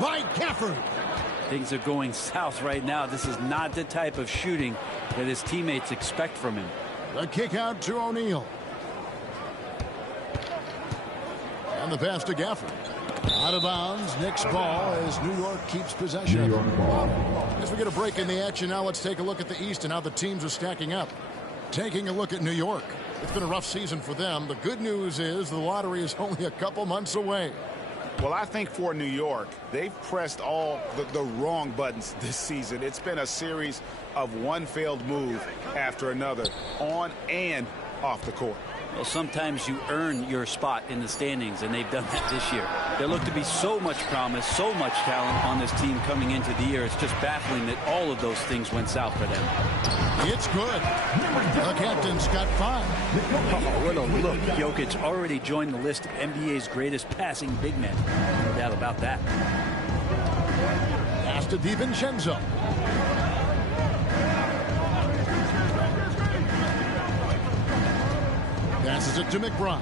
by Gafford. Things are going south right now. This is not the type of shooting that his teammates expect from him. The kick out to O'Neal. And the pass to Gafford. Out of bounds. Knicks ball as New York keeps possession. As we get a break in the action now, let's take a look at the East and how the teams are stacking up. Taking a look at New York. It's been a rough season for them. The good news is the lottery is only a couple months away. Well, I think for New York, they've pressed all the wrong buttons this season. It's been a series of one failed move after another, on and off the court. Well, sometimes you earn your spot in the standings, and they've done that this year. There looked to be so much promise, so much talent on this team coming into the year. It's just baffling that all of those things went south for them. It's good. The captain's got 5. Oh, what a look. Jokic already joined the list of NBA's greatest passing big men. No doubt about that. Pass to DiVincenzo. Passes it to McBride.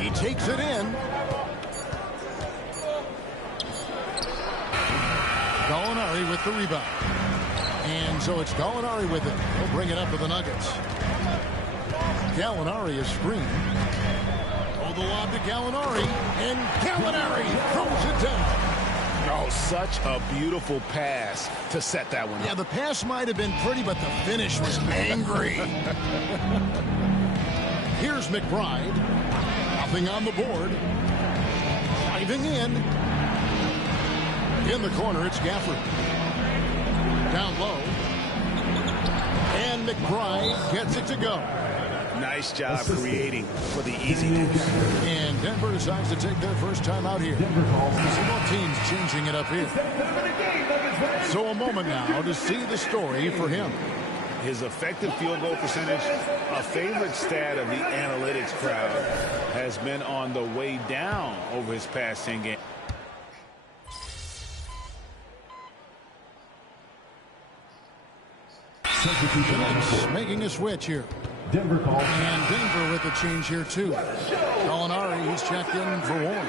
He takes it in. Gallinari with the rebound. And so it's Gallinari with it. He'll bring it up to the Nuggets. Gallinari is screened. Oh, the lob to Gallinari. And Gallinari throws it down. Oh, such a beautiful pass to set that one up. Yeah, the pass might have been pretty, but the finish was angry. Here's McBride. Nothing on the board. Driving in. In the corner, it's Gafford. Down low. And McBride gets it to go. Nice job creating for the easiness. And Denver decides to take their first time out here. So both teams changing it up here. So a moment now to see the story for him. His effective field goal percentage, a favorite stat of the analytics crowd, has been on the way down over his past 10 games. Making a switch here. Denver call. And Denver with the change here, too. Gallinari, he's checked in for Warren.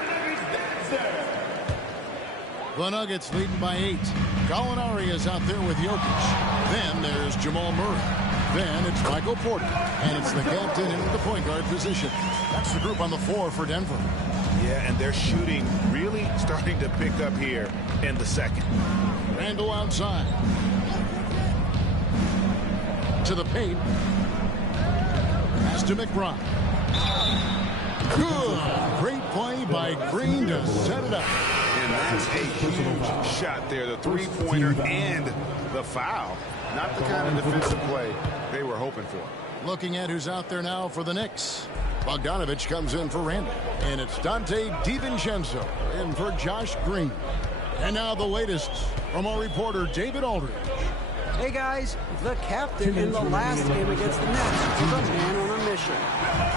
The Nuggets leading by 8. Gallinari is out there with Jokic. Then there's Jamal Murray. Then it's Michael Porter. And it's the captain in the point guard position. That's the group on the floor for Denver. Yeah, and their shooting really starting to pick up here in the second. Randall outside. To the paint. Pass to McBride. Good. Great play by Green to set it up. And that's a huge shot there. The three-pointer and the foul. Not the kind of defensive play they were hoping for. Looking at who's out there now for the Knicks. Bogdanovich comes in for Randall. And it's Dante DiVincenzo in for Josh Green. And now the latest from our reporter, David Aldridge. Hey guys, the captain in the last game against the Nets was a man on a mission.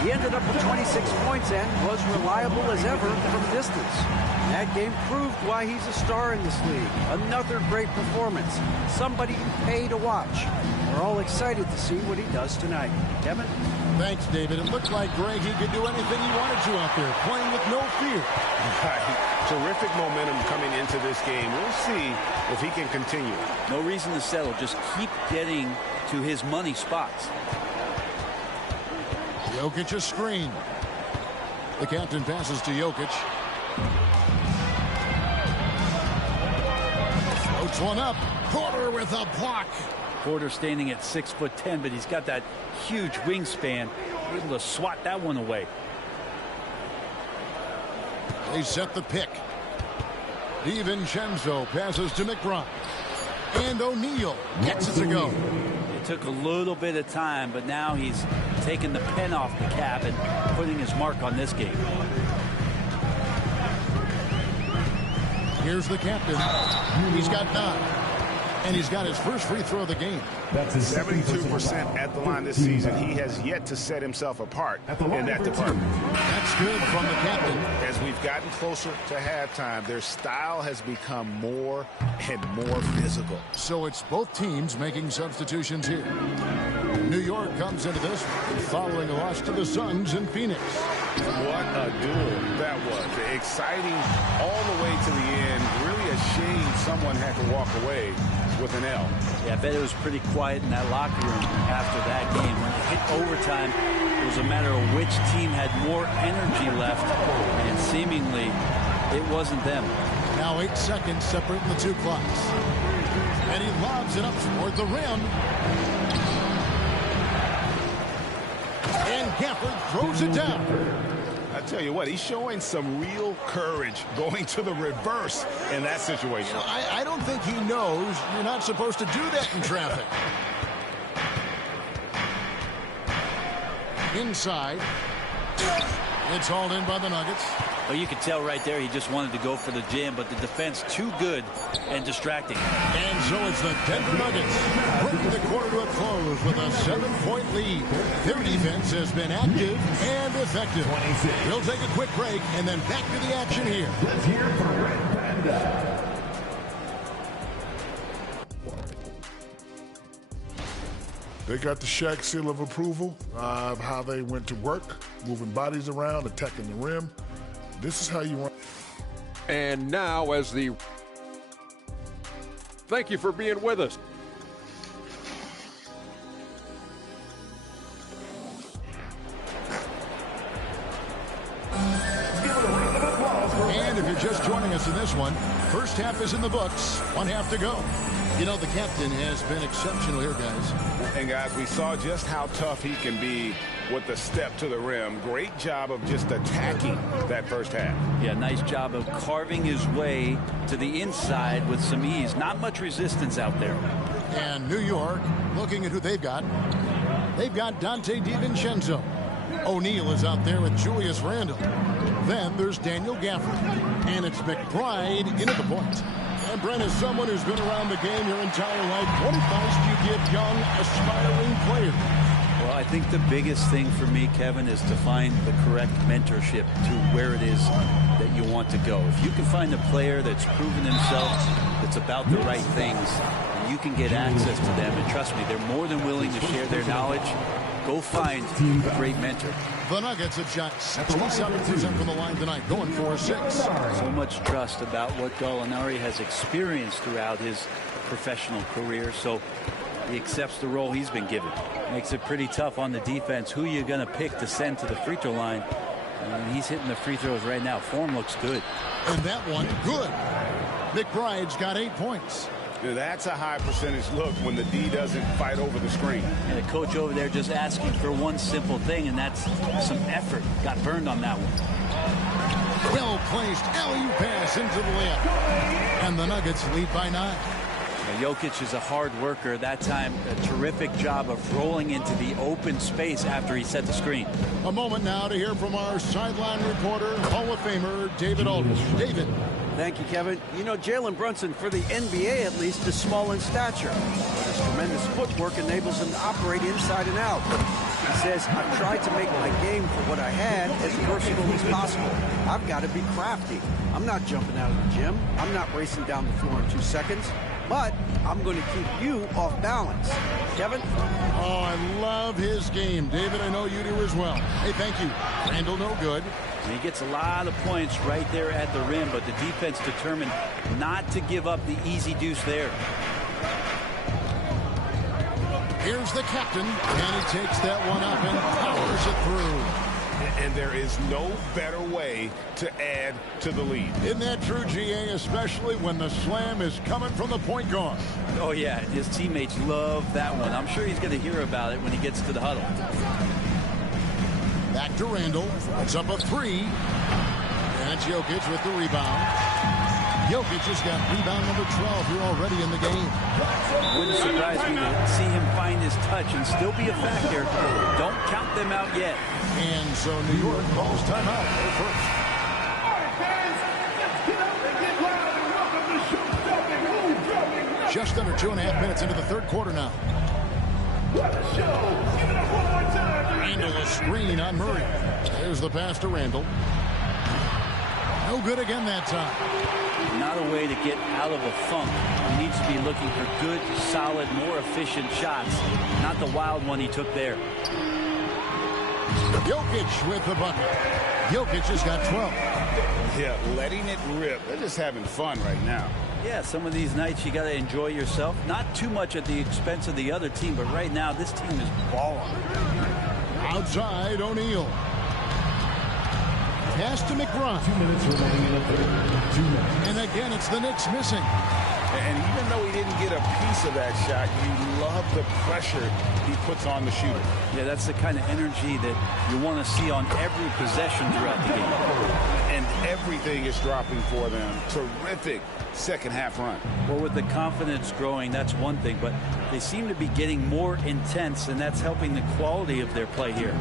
He ended up with 26 points and was reliable as ever from distance. That game proved why he's a star in this league. Another great performance. Somebody you pay to watch. We're all excited to see what he does tonight. Kevin? Thanks, David. It looked like Greg, he could do anything he wanted to out there, playing with no fear. Right. Terrific momentum coming into this game. We'll see if he can continue. No reason to settle. Just keep getting to his money spots. Jokic a screen. The captain passes to Jokic. Floats one up. Porter with a block. Porter standing at 6'10", but he's got that huge wingspan. Able to swat that one away. They set the pick. DiVincenzo passes to McBride. And O'Neal gets it to go. It took a little bit of time, but now he's taking the pen off the cap and putting his mark on this game. Here's the captain. He's got 9. And he's got his first free throw of the game. That's 72% at the line this season. He has yet to set himself apart in that department. That's good from the captain. As we've gotten closer to halftime, their style has become more and more physical. So it's both teams making substitutions here. New York comes into this following a loss to the Suns in Phoenix. What a duel that was. Exciting all the way to the end. Really a shame someone had to walk away with an L. Yeah, I bet it was pretty quiet in that locker room after that game. When it hit overtime, it was a matter of which team had more energy left, and seemingly it wasn't them. Now 8 seconds separating the two clocks. And he lobs it up toward the rim. And Gafford throws it down. I tell you what, he's showing some real courage going to the reverse in that situation. You know, I don't think he knows you're not supposed to do that in traffic. Inside. It's hauled in by the Nuggets. Well, you could tell right there he just wanted to go for the jam, but the defense too good and distracting. And so it's the Denver Nuggets bringing the quarter to a close with a 7-point lead. Their defense has been active and effective. We'll take a quick break and then back to the action here. Let's hear it for Red Panda. They got the Shaq seal of approval of how they went to work, moving bodies around, attacking the rim. This is how you want. And now as the... Thank you for being with us. And if you're just joining us in this one, first half is in the books. 1 half to go. You know, the captain has been exceptional here, guys. And, guys, we saw just how tough he can be with the step to the rim. Great job of just attacking that first half. Yeah, nice job of carving his way to the inside with some ease. Not much resistance out there. And New York, looking at who they've got. They've got Dante DiVincenzo. O'Neal is out there with Julius Randle. Then there's Daniel Gafford. And it's McBride into the point. And Brent, as someone who's been around the game your entire life, what advice do you give young, aspiring players? Well, I think the biggest thing for me, Kevin, is to find the correct mentorship to where it is that you want to go. If you can find a player that's proven himself, that's about the right things, and you can get access to them, and trust me, they're more than willing to share their knowledge. Go find a great mentor. The Nuggets have shot 67% from the line tonight, going 4-6. So much trust about what Gallinari has experienced throughout his professional career, so he accepts the role he's been given. Makes it pretty tough on the defense. Who you're going to pick to send to the free throw line? And he's hitting the free throws right now. Form looks good. And that one, good. McBride's got 8 points. That's a high percentage look when the D doesn't fight over the screen. And the coach over there just asking for one simple thing, and that's some effort. Got burned on that one. Well-placed alley-oop pass into the layup. And the Nuggets lead by 9. Now, Jokic is a hard worker. That time, a terrific job of rolling into the open space after he set the screen. A moment now to hear from our sideline reporter, Hall of Famer David Aldridge. David. Thank you, Kevin. You know, Jalen Brunson, for the NBA at least, is small in stature. But his tremendous footwork enables him to operate inside and out. He says, I've tried to make my game for what I had as versatile as possible. I've got to be crafty. I'm not jumping out of the gym. I'm not racing down the floor in 2 seconds. But I'm going to keep you off balance. Kevin? Oh, I love his game. David, I know you do as well. Hey, thank you. Randle, no good. And he gets a lot of points right there at the rim, but the defense determined not to give up the easy deuce there. Here's the captain, and he takes that one up and powers it through. And there is no better way to add to the lead. Isn't that true, GA, especially when the slam is coming from the point guard? Oh, yeah, his teammates love that one. I'm sure he's going to hear about it when he gets to the huddle. Back to Randle. It's up a 3. And it's Jokic with the rebound. Jokic has got rebound number 12 here already in the game. Wouldn't surprise me to see him find his touch and still be a factor. Don't count them out yet. And so New York calls timeout first. Just under 2.5 minutes into the third quarter now. Randle a screen on Murray. There's the pass to Randle. No good again that time. Not a way to get out of a funk. He needs to be looking for good, solid, more efficient shots. Not the wild one he took there. Jokic with the bucket. Jokic has got 12. Yeah, letting it rip. They're just having fun right now. Yeah, some of these nights you got to enjoy yourself. Not too much at the expense of the other team, but right now this team is balling. Outside, O'Neal. Pass to McBride. 2 minutes remaining in the third. 2 minutes. And again, it's the Knicks missing. And even though he didn't get a piece of that shot, you love the pressure he puts on the shooter. Yeah, that's the kind of energy that you want to see on every possession throughout the game. And everything is dropping for them. Terrific second half run. Well, with the confidence growing, that's one thing, but they seem to be getting more intense, and that's helping the quality of their play here.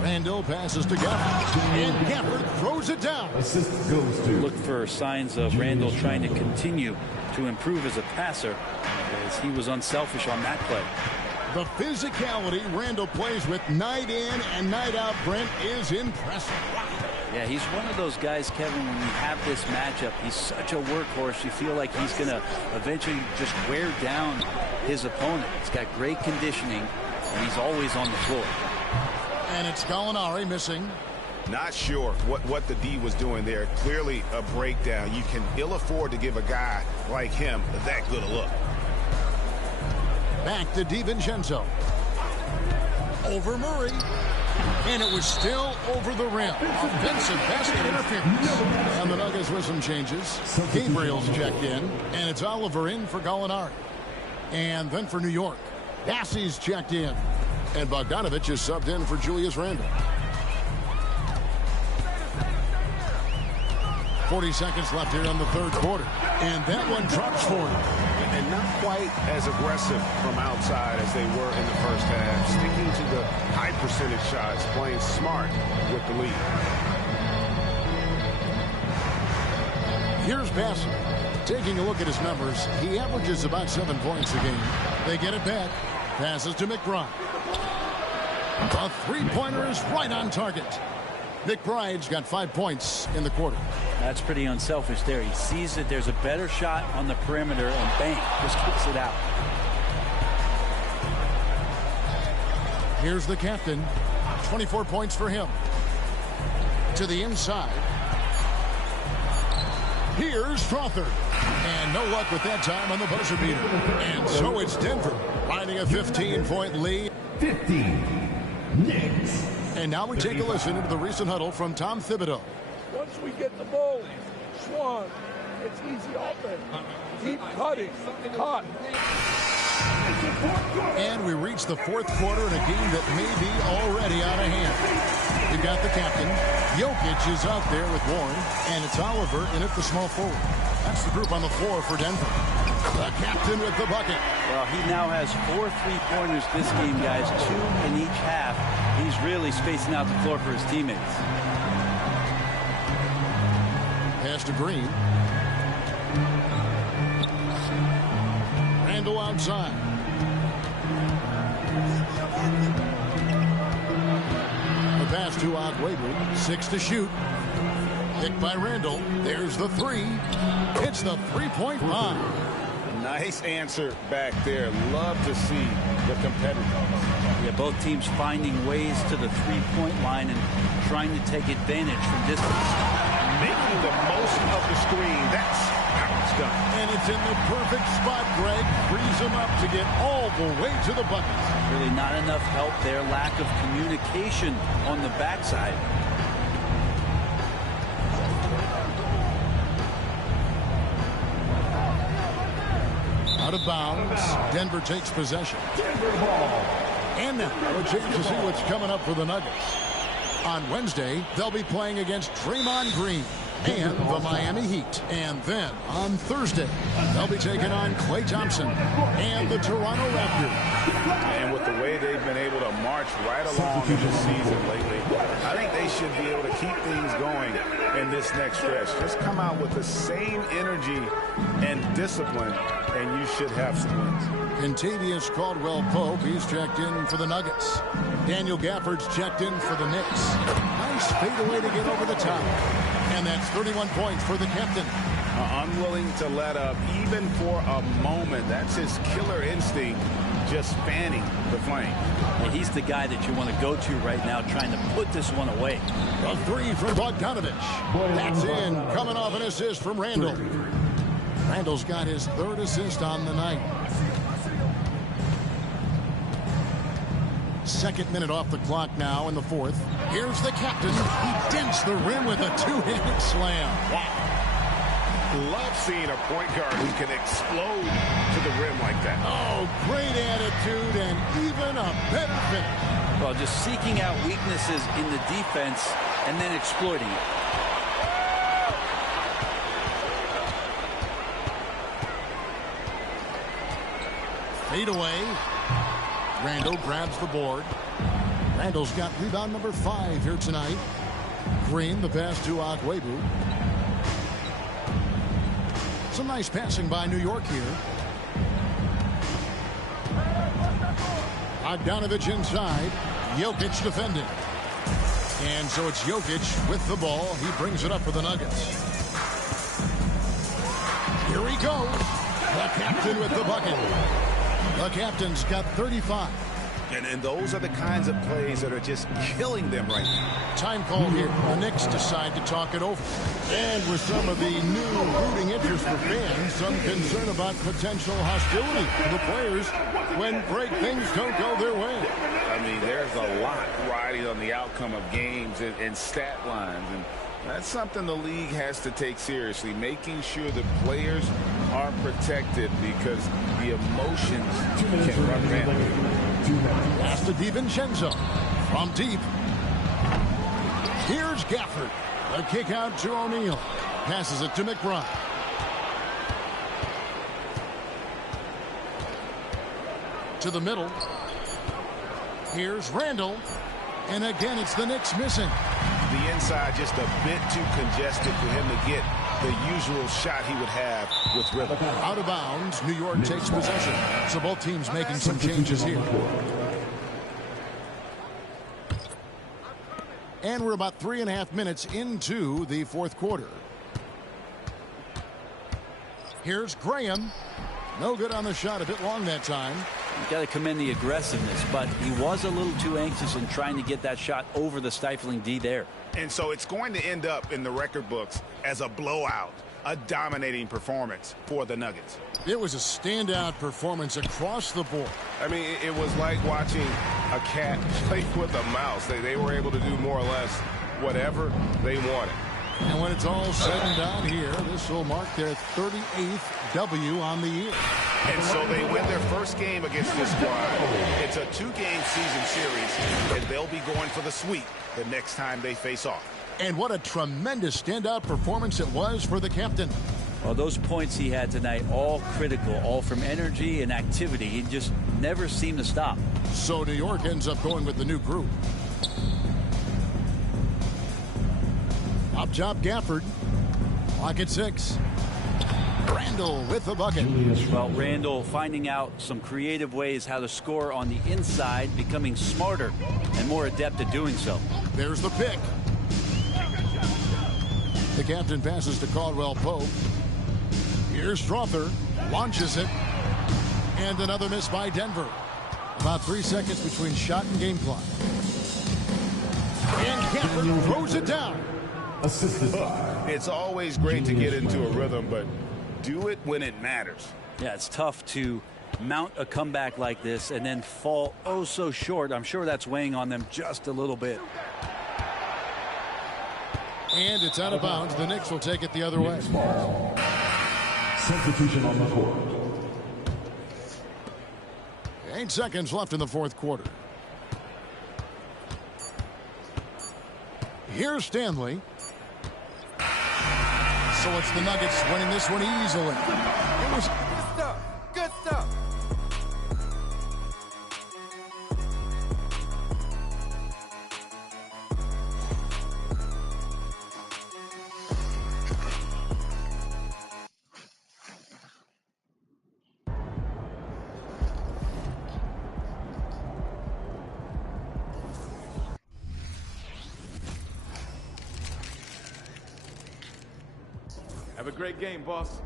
Randall passes to Gafford, and Gafford throws it down. Assist goes to. Look for signs of Randall trying to continue to improve as a passer, as he was unselfish on that play. The physicality Randall plays with night in and night out, Brent, is impressive. Yeah, he's one of those guys, Kevin, when you have this matchup, he's such a workhorse. You feel like he's going to eventually just wear down his opponent. He's got great conditioning, and he's always on the floor. And it's Gallinari missing. Not sure what the D was doing there. Clearly a breakdown. You can ill afford to give a guy like him that good a look. Back to DiVincenzo. Over Murray. And it was still over the rim. Offensive basket interference. And the Nuggets with some changes. Gabriel's checked in. And it's Oliver in for Gallinari. And then for New York, Bassey's checked in. And Bogdanovich is subbed in for Julius Randle. 40 seconds left here in the third quarter. And that one drops for him. And not quite as aggressive from outside as they were in the first half. Sticking to the high percentage shots, playing smart with the lead. Here's Bassey. Taking a look at his numbers, he averages about 7 points a game. They get it back. Passes to McBride. The three-pointer is right on target. McBride's got 5 points in the quarter. That's pretty unselfish there. He sees that there's a better shot on the perimeter, and bang, just kicks it out. Here's the captain. 24 points for him. To the inside. Here's Strawther. And no luck with that time on the buzzer beater. And so it's Denver riding a 15-point lead. 15. Knicks. And now we take a listen into the recent huddle from Tom Thibodeau. Once we get the ball, Swan, it's easy offense. Keep cutting. Cut. And we reach the fourth quarter in a game that may be already out of hand. We've got the captain. Jokic is out there with Warren, and it's Oliver in at the small forward. That's the group on the floor for Denver. The captain with the bucket. Well, he now has 4 3-pointers this game, guys. 2 in each half. He's really spacing out the floor for his teammates. Pass to Green. Randall outside. The pass to Agüero. 6 to shoot. Picked by Randall. There's the 3. It's the three-point line. Nice answer back there. Love to see the competitiveness. Yeah, both teams finding ways to the three-point line and trying to take advantage from distance. Making the most of the screen. That's how it's done. And it's in the perfect spot, Greg. Frees him up to get all the way to the bucket. Really not enough help there. Lack of communication on the backside. Out of bounds. Denver takes possession. Denver ball. And now we'll check to see what's coming up for the Nuggets. On Wednesday, they'll be playing against Draymond Green and the Miami Heat. And then on Thursday, they'll be taking on Klay Thompson and the Toronto Raptors. And with the way they've been able to march right along in this season lately, I think they should be able to keep things going in this next stretch. Just come out with the same energy and discipline, and you should have some wins. Kentavious Caldwell-Pope, he's checked in for the Nuggets. Daniel Gafford's checked in for the Knicks. Nice fadeaway to get over the top. And that's 31 points for the captain. Unwilling to let up even for a moment. That's his killer instinct, just fanning the flame. And he's the guy that you want to go to right now, trying to put this one away. A three from Bogdanovich. That's in, coming off an assist from Randall. Randall's got his third assist on the night. Second minute off the clock now in the fourth. Here's the captain. He dents the rim with a two-handed slam. Wow. Love seeing a point guard who can explode to the rim like that. Oh, great attitude and even a better finish. Well, just seeking out weaknesses in the defense and then exploiting it. Fade away. Randall grabs the board. Randall's got rebound number 5 here tonight. Green, the pass to Agwebu. Some nice passing by New York here. Bogdanovich inside. Jokic defending. And so it's Jokic with the ball. He brings it up for the Nuggets. Here he goes. The captain with the bucket. The captain's got 35. And those are the kinds of plays that are just killing them right now. Time call here. The Knicks decide to talk it over. And with some of the new rooting interest for fans, some concern about potential hostility to the players when break things don't go their way. I mean, there's a lot riding on the outcome of games and stat lines. And that's something the league has to take seriously, making sure the players are protected because the emotions can run rampant. Pass to DiVincenzo from deep. Here's Gafford. A kick out to O'Neal. Passes it to McBride. To the middle. Here's Randall. And again, it's the Knicks missing. The inside just a bit too congested for him to get the usual shot he would have with rhythm. Out of bounds, New York takes possession. So both teams making some changes here. And we're about 3.5 minutes into the fourth quarter. Here's Graham. No good on the shot, a bit long that time. You got to commend the aggressiveness, but he was a little too anxious in trying to get that shot over the stifling D there. And so it's going to end up in the record books as a blowout, a dominating performance for the Nuggets. It was a standout performance across the board. I mean, it was like watching a cat play with a mouse. They were able to do more or less whatever they wanted. And when it's all said and done here, this will mark their 38th W on the year. And so they win their first game against this squad. It's a 2-game season series, and they'll be going for the sweep the next time they face off. And what a tremendous standout performance it was for the captain. Well, those points he had tonight, all critical, all from energy and activity. He just never seemed to stop. So New York ends up going with the new group. Up top, Gafford. Clock at 6. Randall with the bucket. Well, Randall finding out some creative ways how to score on the inside, becoming smarter and more adept at doing so. There's the pick. The captain passes to Caldwell Pope. Here's Strother. Launches it. And another miss by Denver. About 3 seconds between shot and game clock. And Gafford throws it down. It's always great to get into a rhythm, but do it when it matters. Yeah, it's tough to mount a comeback like this and then fall oh so short. I'm sure that's weighing on them just a little bit. And it's out of bounds. The Knicks will take it the other way. Substitution on the court. 8 seconds left in the fourth quarter. Here's Stanley. So it's the Nuggets winning this one easily. It was good stuff. Good stuff. Have a great game, boss.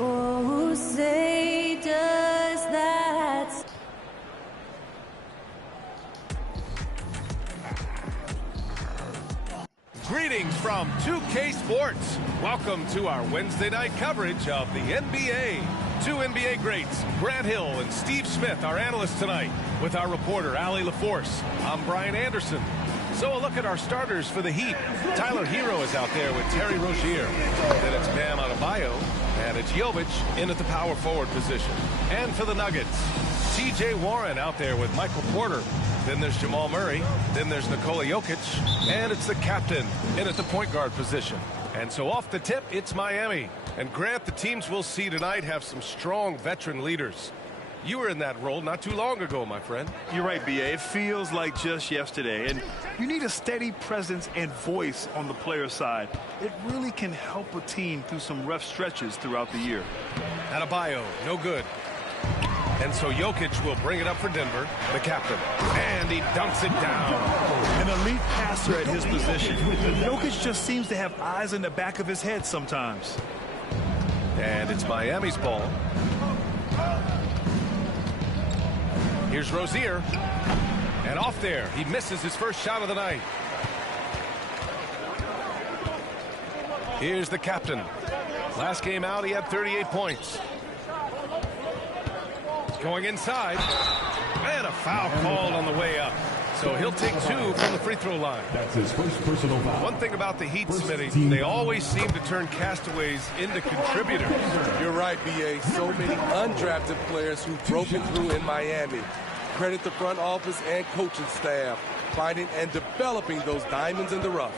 Oh, say does that. Greetings from 2K Sports. Welcome to our Wednesday night coverage of the NBA. Two NBA greats, Grant Hill and Steve Smith, our analysts tonight, with our reporter, Allie LaForce. I'm Brian Anderson. So a look at our starters for the Heat. Tyler Hero is out there with Terry Rozier. Then it's Bam Adebayo, and it's Jovic in at the power forward position. And for the Nuggets, T.J. Warren out there with Michael Porter. Then there's Jamal Murray. Then there's Nikola Jokic. And it's the captain in at the point guard position. And so off the tip, it's Miami. And Grant, the teams we'll see tonight have some strong veteran leaders. You were in that role not too long ago, my friend. You're right, B.A. It feels like just yesterday. And you need a steady presence and voice on the player side. It really can help a team through some rough stretches throughout the year. Adebayo, no good. And so Jokic will bring it up for Denver, the captain. And he dunks it down. An elite passer at his position. Jokic just seems to have eyes in the back of his head sometimes. And it's Miami's ball. Here's Rozier. And off there, he misses his first shot of the night. Here's the captain. Last game out, he had 38 points. Going inside. And a foul called on the way up. So he'll take two from the free throw line. That's his first personal foul. One thing about the Heat, Smitty, they always seem to turn castaways into contributors. You're right, B.A. So many undrafted players who've broken through in Miami. Credit the front office and coaching staff, finding and developing those diamonds in the rough.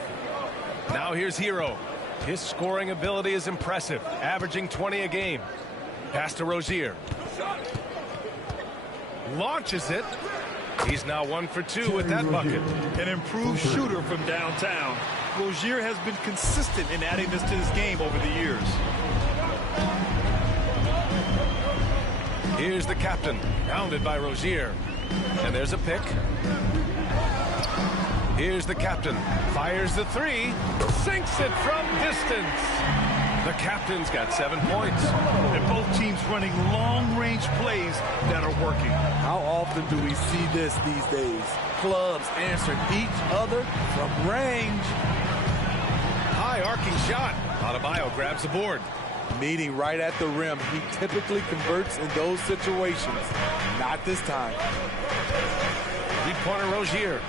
Now here's Hero. His scoring ability is impressive, averaging 20 a game. Pass to Rozier. Launches it. He's now 1 for 2 with that bucket. An improved shooter from downtown. Rozier has been consistent in adding this to his game over the years. Here's the captain, bounded by Rozier. And there's a pick. Here's the captain, fires the three, sinks it from distance. The captain's got 7 points. And both teams running long-range plays that are working. How often do we see this these days? Clubs answering each other from range. High arcing shot. Adebayo grabs the board. Meeting right at the rim. He typically converts in those situations. Not this time. Three-pointer Rozier.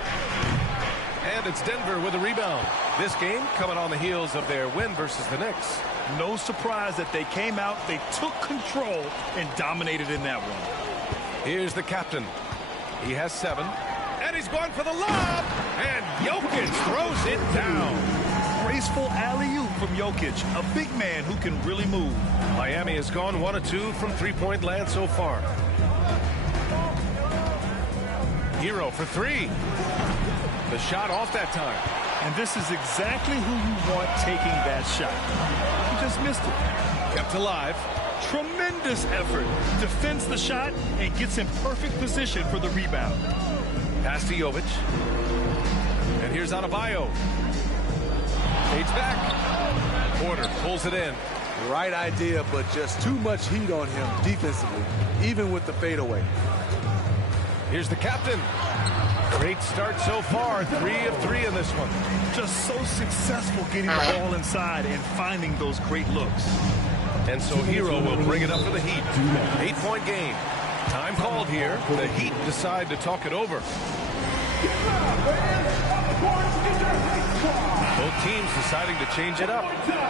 And it's Denver with a rebound. This game coming on the heels of their win versus the Knicks. No surprise that they came out, they took control, and dominated in that one. Here's the captain. He has 7. And he's going for the lob. And Jokic throws it down. Graceful alley-oop from Jokic, a big man who can really move. Miami has gone 1 of 2 from three-point land so far. Hero for 3. The shot off that time. And this is exactly who you want taking that shot. He just missed it. Kept alive. Tremendous effort. Defends the shot and gets in perfect position for the rebound. Pass to Jovic. And here's Adebayo. Fades back. Porter pulls it in. Right idea, but just too much heat on him defensively, even with the fadeaway. Here's the captain. Great start so far. 3 of 3 in this one. Just so successful getting the ball inside and finding those great looks. And so Hero will bring it up for the Heat. 8-point game. Time called here. The Heat decide to talk it over. Both teams deciding to change it up.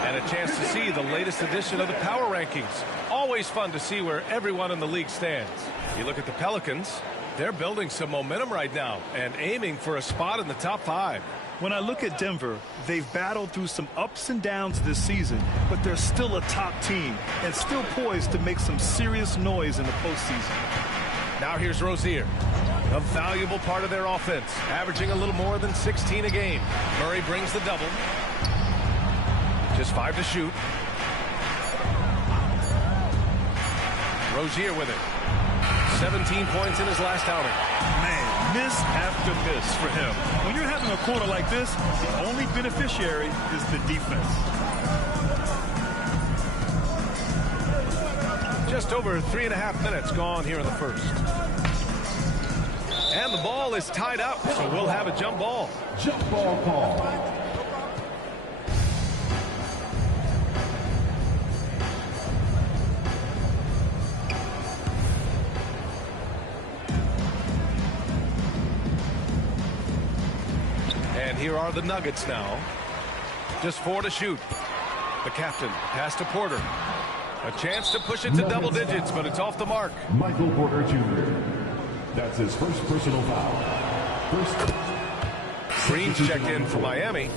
And a chance to see the latest edition of the power rankings. Always fun to see where everyone in the league stands. You look at the Pelicans. They're building some momentum right now and aiming for a spot in the top 5. When I look at Denver, they've battled through some ups and downs this season, but they're still a top team and still poised to make some serious noise in the postseason. Now here's Rozier, a valuable part of their offense, averaging a little more than 16 a game. Murray brings the double. Just 5 to shoot. Rozier with it. 17 points in his last outing. Man, miss after miss for him. When you're having a quarter like this, the only beneficiary is the defense. Just over 3.5 minutes gone here in the first. And the ball is tied up, so we'll have a jump ball. Jump ball call. And here are the Nuggets now. Just 4 to shoot. The captain pass to Porter. A chance to push it to double digits, but it's off the mark. Michael Porter Jr. That's his first personal foul. Green's checked in for Miami.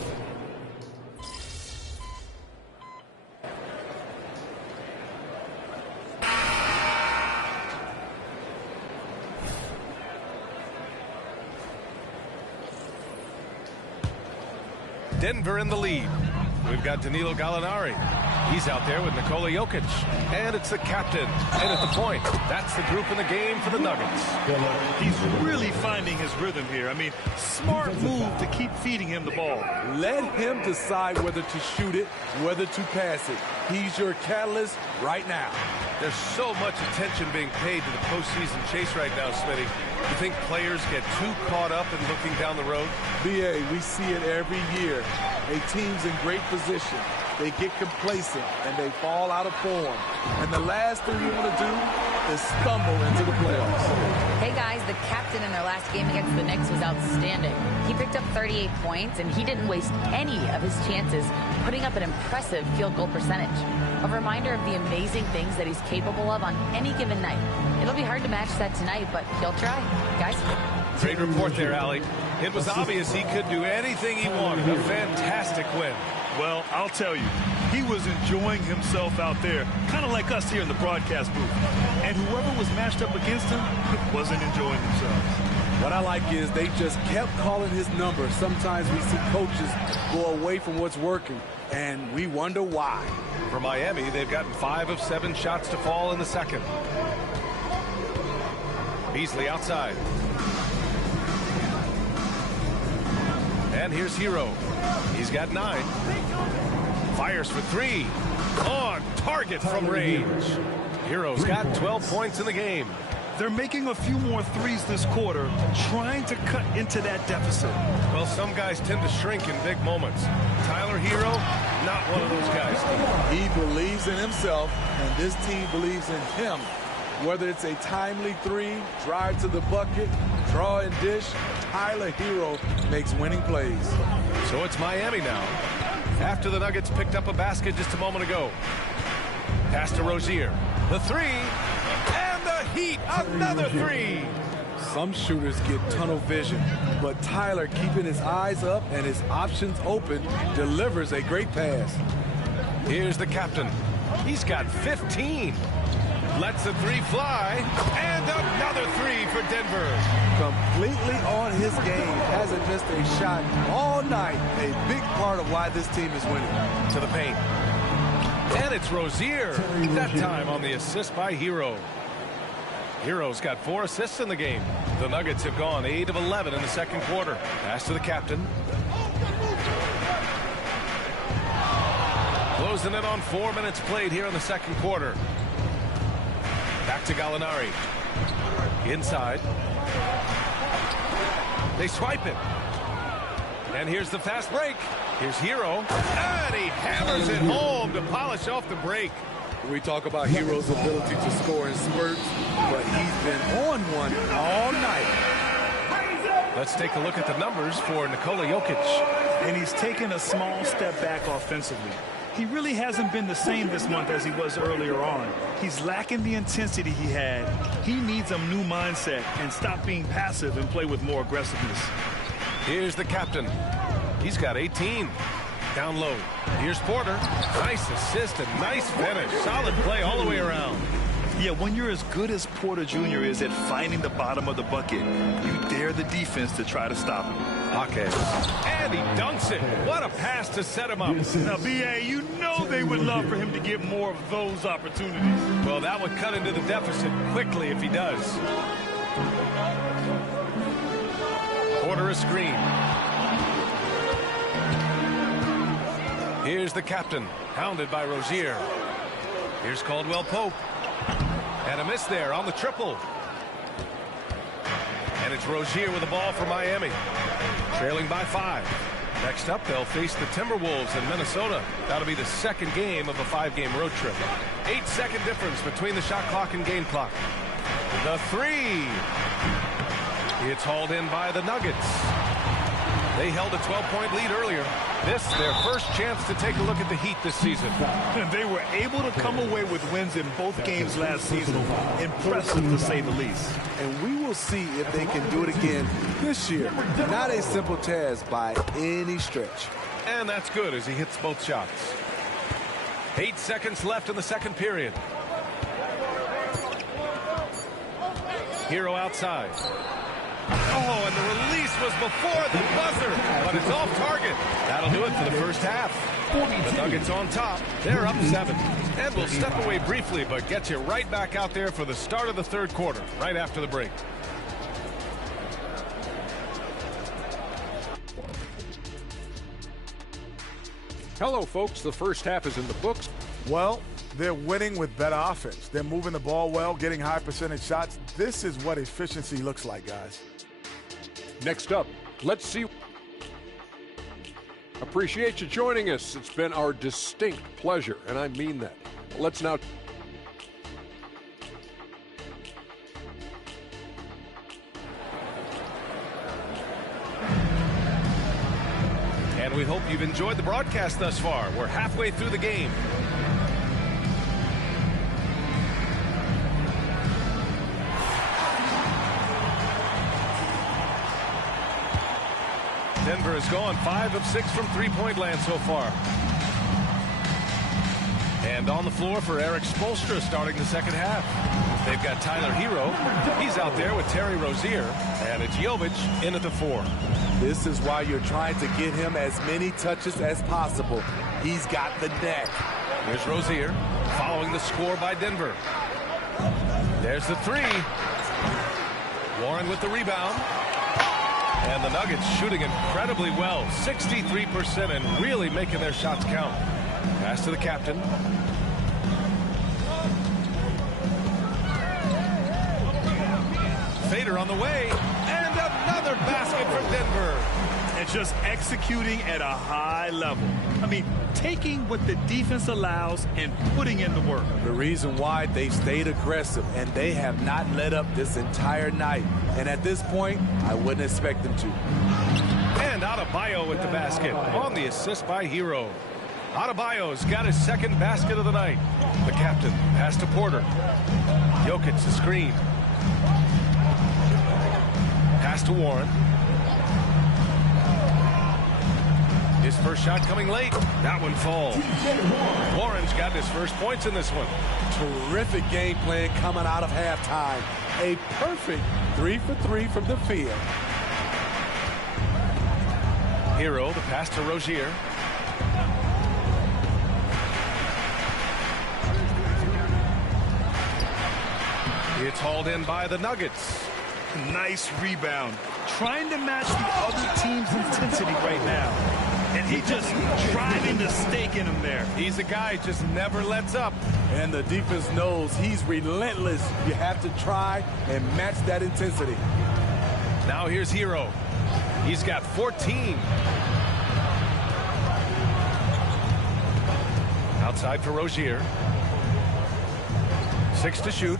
Denver in the lead. We've got Danilo Gallinari. He's out there with Nikola Jokic. And it's the captain. And at the point, that's the group in the game for the Nuggets. He's really finding his rhythm here. I mean, smart move to keep feeding him the ball. Let him decide whether to shoot it, whether to pass it. He's your catalyst right now. There's so much attention being paid to the postseason chase right now, Smitty. You think players get too caught up in looking down the road? BA, we see it every year. A team's in great position. They get complacent and they fall out of form. And the last thing you want to do is stumble into the playoffs. Hey guys, the captain in their last game against the Knicks was outstanding. He picked up 38 points and he didn't waste any of his chances, putting up an impressive field goal percentage. A reminder of the amazing things that he's capable of on any given night. It'll be hard to match that tonight, but he'll try. Guys? Great report there, Allie. It was obvious he could do anything he wanted. A fantastic win. Well, I'll tell you, he was enjoying himself out there, kind of like us here in the broadcast booth. And whoever was matched up against him wasn't enjoying themselves. What I like is they just kept calling his number. Sometimes we see coaches go away from what's working, and we wonder why. For Miami, they've gotten 5 of 7 shots to fall in the second. Beasley outside. And here's Hero. He's got 9. Fires for 3. On target from range. Hero's got 12 points in the game. They're making a few more threes this quarter, trying to cut into that deficit. Well, some guys tend to shrink in big moments. Tyler Hero, not one of those guys. He believes in himself, and this team believes in him. Whether it's a timely 3, drive to the bucket, draw and dish, Tyler Hero makes winning plays. So it's Miami now. After the Nuggets picked up a basket just a moment ago. Pass to Rozier. The 3. And the Heat, another 3. Some shooters get tunnel vision, but Tyler, keeping his eyes up and his options open, delivers a great pass. Here's the captain. He's got 15. Lets the 3 fly. And another 3 for Denver. Completely on his game. Hasn't missed a shot all night. A big part of why this team is winning. To the paint. And it's Rozier. That time on the assist by Hero. Hero's got 4 assists in the game. The Nuggets have gone 8 of 11 in the second quarter. Pass to the captain. Closing in on 4 minutes played here in the second quarter. Back to Gallinari. Inside. They swipe it. And here's the fast break. Here's Hero. And he hammers it home to polish off the break. We talk about Hero's ability to score in spurts, but he's been on one all night. Let's take a look at the numbers for Nikola Jokic. And he's taken a small step back offensively. He really hasn't been the same this month as he was earlier on. He's lacking the intensity he had. He needs a new mindset and stop being passive and play with more aggressiveness. Here's the captain. He's got 18. Down low. Here's Porter. Nice assist and nice finish. Solid play all the way around. Yeah, when you're as good as Porter Jr. is at finding the bottom of the bucket, you dare the defense to try to stop him. Hawkins. And he dunks it. What a pass to set him up. Now, B.A., you know they would love for him to get more of those opportunities. Well, that would cut into the deficit quickly if he does. Porter a screen. Here's the captain, hounded by Rozier. Here's Caldwell Pope. And a miss there on the triple. And it's Rozier with the ball for Miami. Trailing by 5. Next up, they'll face the Timberwolves in Minnesota. That'll be the second game of a 5-game road trip. 8-second difference between the shot clock and game clock. The 3. It's hauled in by the Nuggets. They held a 12-point lead earlier. This, their first chance to take a look at the Heat this season. And they were able to come away with wins in both games last season. Impressive, to say the least. And we will see if they can do it again this year. Not a simple task by any stretch. And that's good as he hits both shots. 8 seconds left in the second period. Hero outside. Oh, and the release was before the buzzer, but it's off target. That'll do it for the first half. The Nuggets on top. They're up 7. And we'll step away briefly, but get you right back out there for the start of the third quarter, right after the break. Hello, folks. The first half is in the books. Well, they're winning with better offense. They're moving the ball well, getting high percentage shots. This is what efficiency looks like, guys. Next up, let's see. Appreciate you joining us. It's been our distinct pleasure, and I mean that. Let's now. And we hope you've enjoyed the broadcast thus far. We're halfway through the game. Denver has gone 5 of 6 from three-point land so far. And on the floor for Eric Spoelstra starting the second half. They've got Tyler Hero. He's out there with Terry Rozier. And it's Jovic in at the 4. This is why you're trying to get him as many touches as possible. He's got the neck. Here's Rozier following the score by Denver. There's the 3. Warren with the rebound. And the Nuggets shooting incredibly well. 63% and really making their shots count. Pass to the captain. Fader on the way. And another basket for Denver. And just executing at a high level. I mean, taking what the defense allows and putting in the work. The reason why they stayed aggressive, and they have not let up this entire night. And at this point, I wouldn't expect them to. And Adebayo with the basket on the assist by Hero. Adebayo's got his second basket of the night. The captain pass to Porter. Jokic the screen. Pass to Warren. His first shot coming late. That one falls. Warren's got his first points in this one. Terrific game plan coming out of halftime. A perfect 3 for 3 from the field. Hero, the pass to Rozier. It's hauled in by the Nuggets. Nice rebound. Trying to match the other team's intensity right now. And he just driving the stake in him there. He's a guy who just never lets up. And the defense knows he's relentless. You have to try and match that intensity. Now here's Hero. He's got 14. Outside for Rozier. 6 to shoot.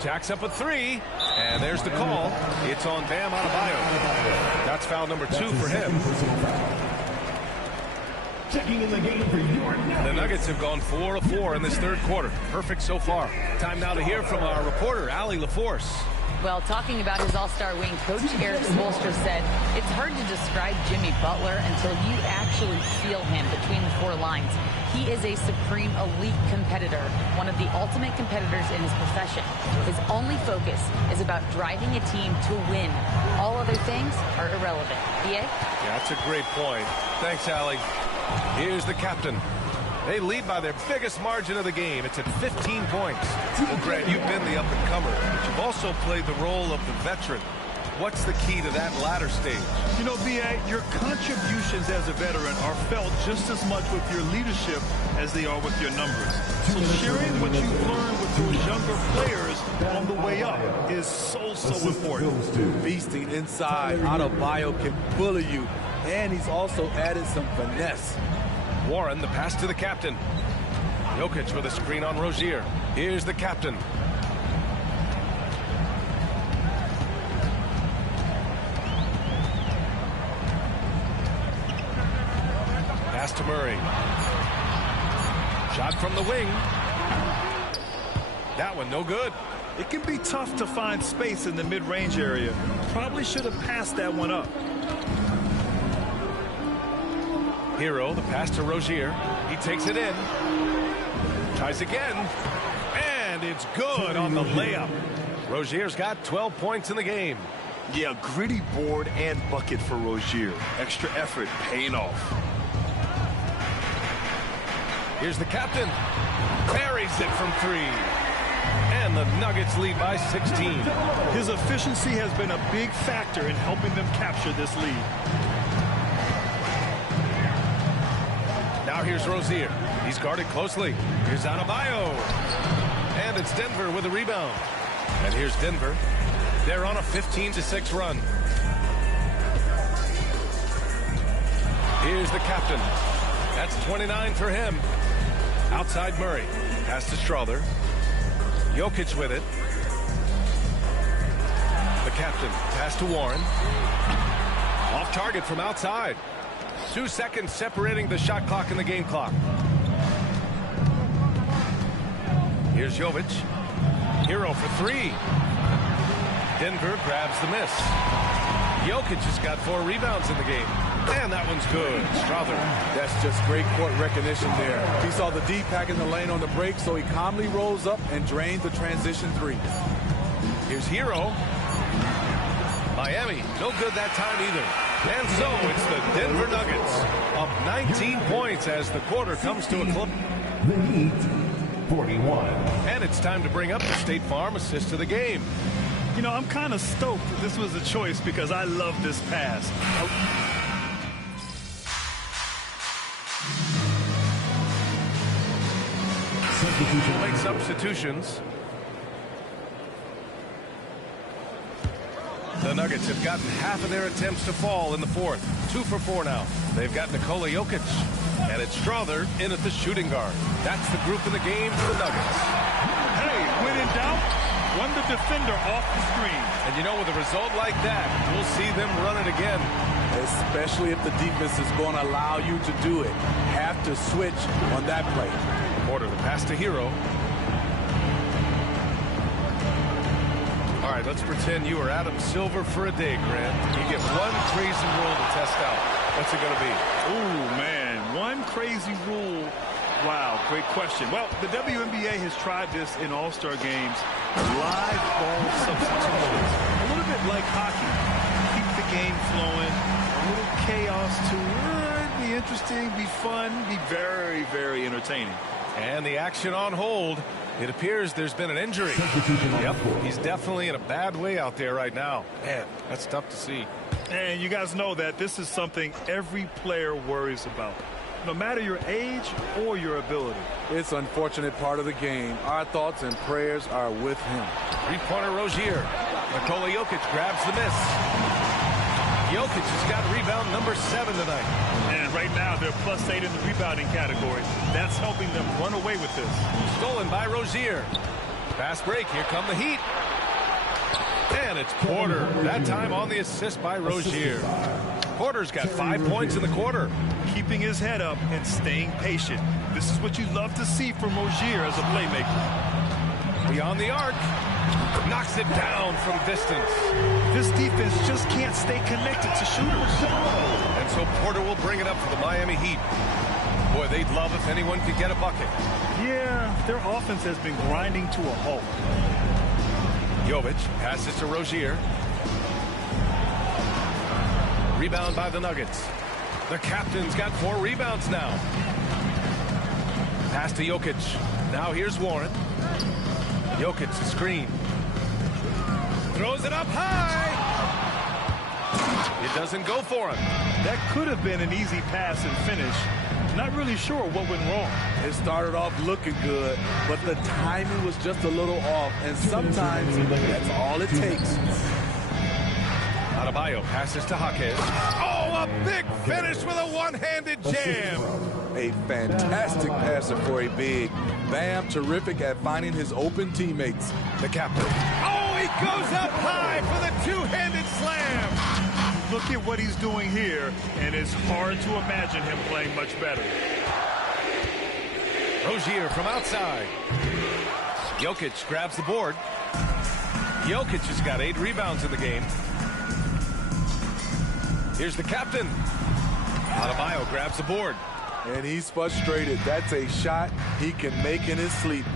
Jacks up a 3. And there's the call. It's on Bam Adebayo. That's foul number 2 for him. Checking in the game for your The Nuggets have gone 4 of 4 in this third quarter. Perfect so far. Time now to hear from our reporter, Allie LaForce. Well, talking about his all-star wing, Coach Eric Spoelstra said, it's hard to describe Jimmy Butler until you actually feel him between the four lines. He is a supreme elite competitor, one of the ultimate competitors in his profession. His only focus is about driving a team to win. All other things are irrelevant. BA? Yeah, that's a great point. Thanks, Allie. Here's the captain. They lead by their biggest margin of the game. It's at 15 points. Well, Grant, you've been the up-and-comer, but you've also played the role of the veteran. What's the key to that latter stage? You know, B.A., your contributions as a veteran are felt just as much with your leadership as they are with your numbers. So sharing what you've learned with those younger players on the way up is so important. Beasting inside. Adebayo can bully you. And he's also added some finesse. Warren, the pass to the captain. Jokic with a screen on Rozier. Here's the captain. Pass to Murray. Shot from the wing. That one no good. It can be tough to find space in the mid-range area. Probably should have passed that one up. Hero, the pass to Rozier. He takes it in. Tries again. And it's good on the layup. Rozier's got 12 points in the game. Yeah, gritty board and bucket for Rozier. Extra effort paying off. Here's the captain. Buries it from three. And the Nuggets lead by 16. His efficiency has been a big factor in helping them capture this lead. Now here's Rozier. He's guarded closely. Here's Adebayo. And it's Denver with a rebound. And here's Denver. They're on a 15-6 run. Here's the captain. That's 29 for him. Outside Murray. Pass to Strother. Jokic with it. The captain. Pass to Warren. Off target from outside. 2 seconds separating the shot clock and the game clock. Here's Jovic. Hero for three. Denver grabs the miss. Jokic has got 4 rebounds in the game. And that one's good. Strother. That's just great court recognition there. He saw the D pack in the lane on the break, so he calmly rolls up and drains the transition three. Here's Hero. Miami, no good that time either. And so it's the Denver Nuggets up 19 points as the quarter comes to a close. The Heat, 41. And it's time to bring up the State Farm assist of the game. You know, I'm kind of stoked that this was a choice because I love this pass. Late substitutions. The Nuggets have gotten half of their attempts to fall in the fourth. 2 for 4 now. They've got Nikola Jokic. And it's Strother in at the shooting guard. That's the group in the game for the Nuggets. Hey, when in doubt, run the defender off the screen. And you know, with a result like that, we'll see them run it again. Especially if the defense is going to allow you to do it. Have to switch on that play. Porter, the pass to Hero. All right, let's pretend you are Adam Silver for a day, Grant. You get one crazy rule to test out. What's it going to be? Oh, man, one crazy rule. Wow, great question. Well, the WNBA has tried this in all-star games. Live ball substitutions. A little bit like hockey. Keep the game flowing. A little chaos to it. Be interesting, be fun, be very, very entertaining. And the action on hold. It appears there's been an injury. Yep, he's definitely in a bad way out there right now. Man, that's tough to see. And you guys know that this is something every player worries about, no matter your age or your ability. It's an unfortunate part of the game. Our thoughts and prayers are with him. Three-pointer Rozier. Nikola Jokic grabs the miss. Jokic has got rebound number 7 tonight. And right now they're +8 in the rebounding category. That's helping them run away with this. Stolen by Rozier. Fast break. Here come the Heat. And it's Porter. That time on the assist by Rozier. Porter's got 5 points in the quarter. Keeping his head up and staying patient. This is what you love to see from Rozier as a playmaker. Beyond the arc. Knocks it down from distance. This defense just can't stay connected to shooters. And so Porter will bring it up for the Miami Heat. Boy, they'd love if anyone could get a bucket. Yeah, their offense has been grinding to a halt. Jovic passes to Rozier. Rebound by the Nuggets. The captain's got 4 rebounds now. Pass to Jokic. Now here's Warren. Jokic screen. Throws it up high. It doesn't go for him. That could have been an easy pass and finish. Not really sure what went wrong. It started off looking good, but the timing was just a little off, and sometimes that's all it takes. Adebayo passes to Jaquez. Oh, a big finish with a one-handed jam. A fantastic passer for a big. Bam, terrific at finding his open teammates. The captain. Oh, he goes up high for the two-handed slam. Look at what he's doing here, and it's hard to imagine him playing much better. Rozier from outside. Jokic grabs the board. Jokic has got 8 rebounds in the game. Here's the captain. Adebayo grabs the board. And he's frustrated. That's a shot he can make in his sleep.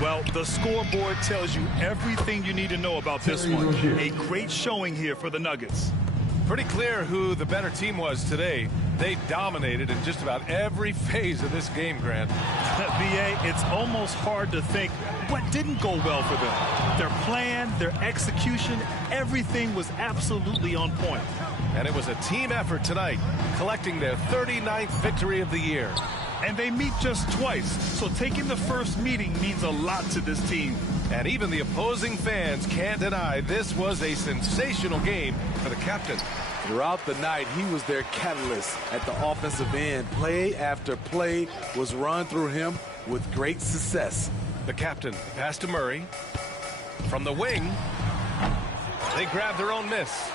Well, the scoreboard tells you everything you need to know about this one. A great showing here for the Nuggets. Pretty clear who the better team was today. They dominated in just about every phase of this game, Grant. B.A., it's almost hard to think what didn't go well for them. Their plan, their execution, everything was absolutely on point. And it was a team effort tonight, collecting their 39th victory of the year. And they meet just twice, so taking the first meeting means a lot to this team. And even the opposing fans can't deny this was a sensational game for the captain. Throughout the night, he was their catalyst at the offensive end. Play after play was run through him with great success. The captain pass to Murray. From the wing, they grab their own miss.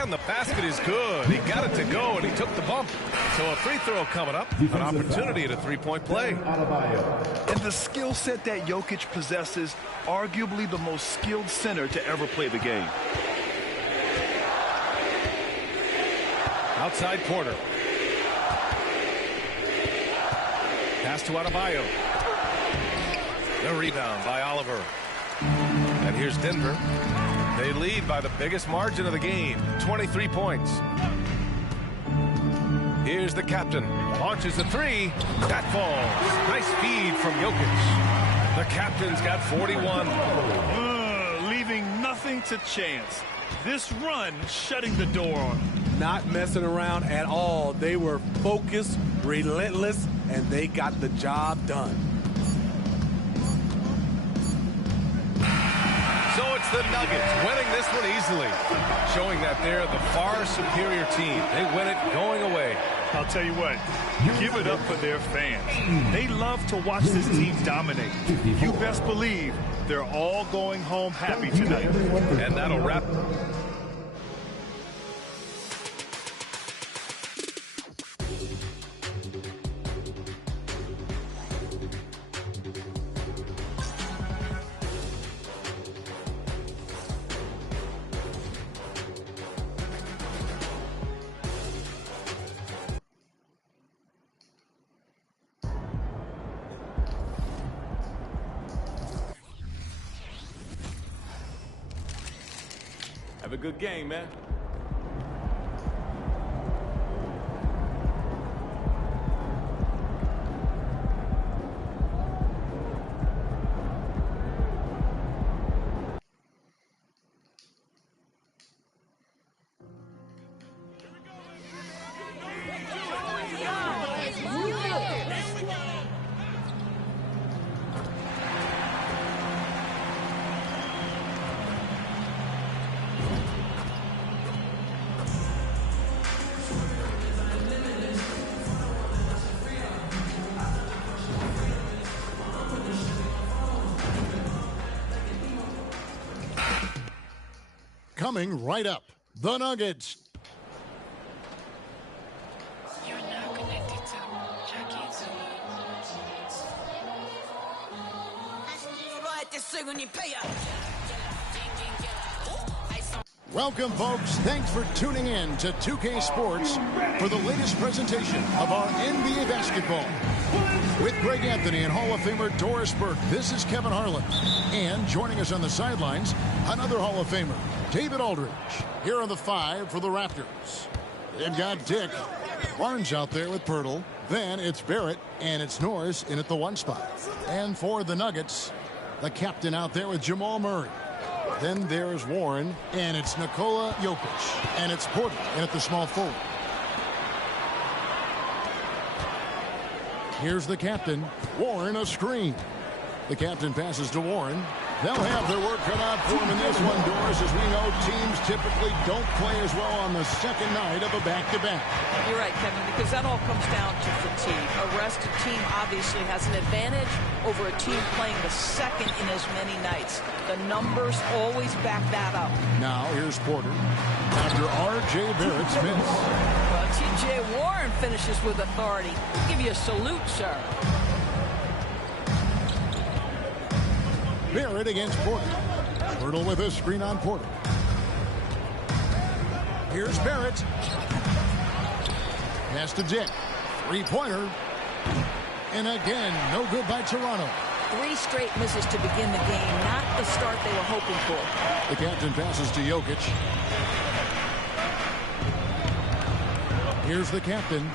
And the basket is good. He got it to go, and he took the bump. So a free throw coming up, an opportunity at a three-point play. And the skill set that Jokic possesses, arguably the most skilled center to ever play the game. Outside Porter. Pass to Adebayo. The rebound by Oliver. And here's Denver. They lead by the biggest margin of the game, 23 points. Here's the captain. Launches a three. That falls. Nice feed from Jokic. The captain's got 41. Leaving nothing to chance. This run shutting the door on them. Not messing around at all. They were focused, relentless, and they got the job done. So it's the Nuggets winning this one easily, showing that they're the far superior team. They win it going away. I'll tell you what, give it up for their fans. They love to watch this team dominate. You best believe they're all going home happy tonight. And that'll wrap. Have a good game, man. Coming right up, the Nuggets. You're now connected to Jackie Zulu. Welcome, folks. Thanks for tuning in to 2K Sports for the latest presentation of our NBA basketball. With Greg Anthony and Hall of Famer Doris Burke, this is Kevin Harlan. And joining us on the sidelines, another Hall of Famer, David Aldridge. Here are the 5 for the Raptors. They've got Dick Barnes out there with Pirtle. Then it's Barrett and it's Norris in at the 1 spot. And for the Nuggets, the captain out there with Jamal Murray. Then there's Warren, and it's Nikola Jokic, and it's Porter in at the small forward. Here's the captain, Warren, a screen. The captain passes to Warren. They'll have their work cut out for them in this one, Doris. As we know, teams typically don't play as well on the second night of a back-to-back. You're right, Kevin, because that all comes down to fatigue. A rested team obviously has an advantage over a team playing the second in as many nights. The numbers always back that up. Now, here's Porter after R.J. Barrett's miss. Well, T.J. Warren finishes with authority. I'll give you a salute, sir. Barrett against Porter. Pirtle with a screen on Porter. Here's Barrett. Pass to Dick. 3-pointer. And again, no good by Toronto. 3 straight misses to begin the game. Not the start they were hoping for. The captain passes to Jokic. Here's the captain.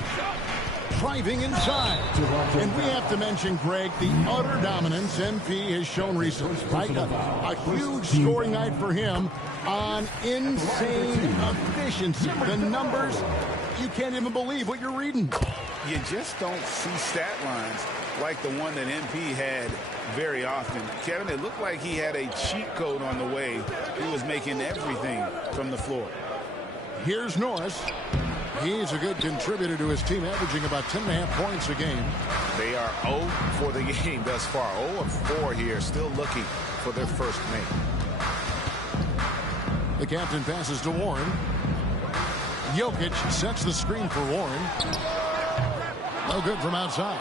Driving inside. And we have to mention, Greg, the utter dominance MP has shown recently. Right? A huge scoring night for him on insane efficiency. The numbers, you can't even believe what you're reading. You just don't see stat lines like the one that MP had very often. Kevin, it looked like he had a cheat code on the way. He was making everything from the floor. Here's Norris. He's a good contributor to his team, averaging about 10.5 points a game. They are 0 for the game thus far. 0 of 4 here, still looking for their first make. The captain passes to Warren. Jokic sets the screen for Warren. No good from outside.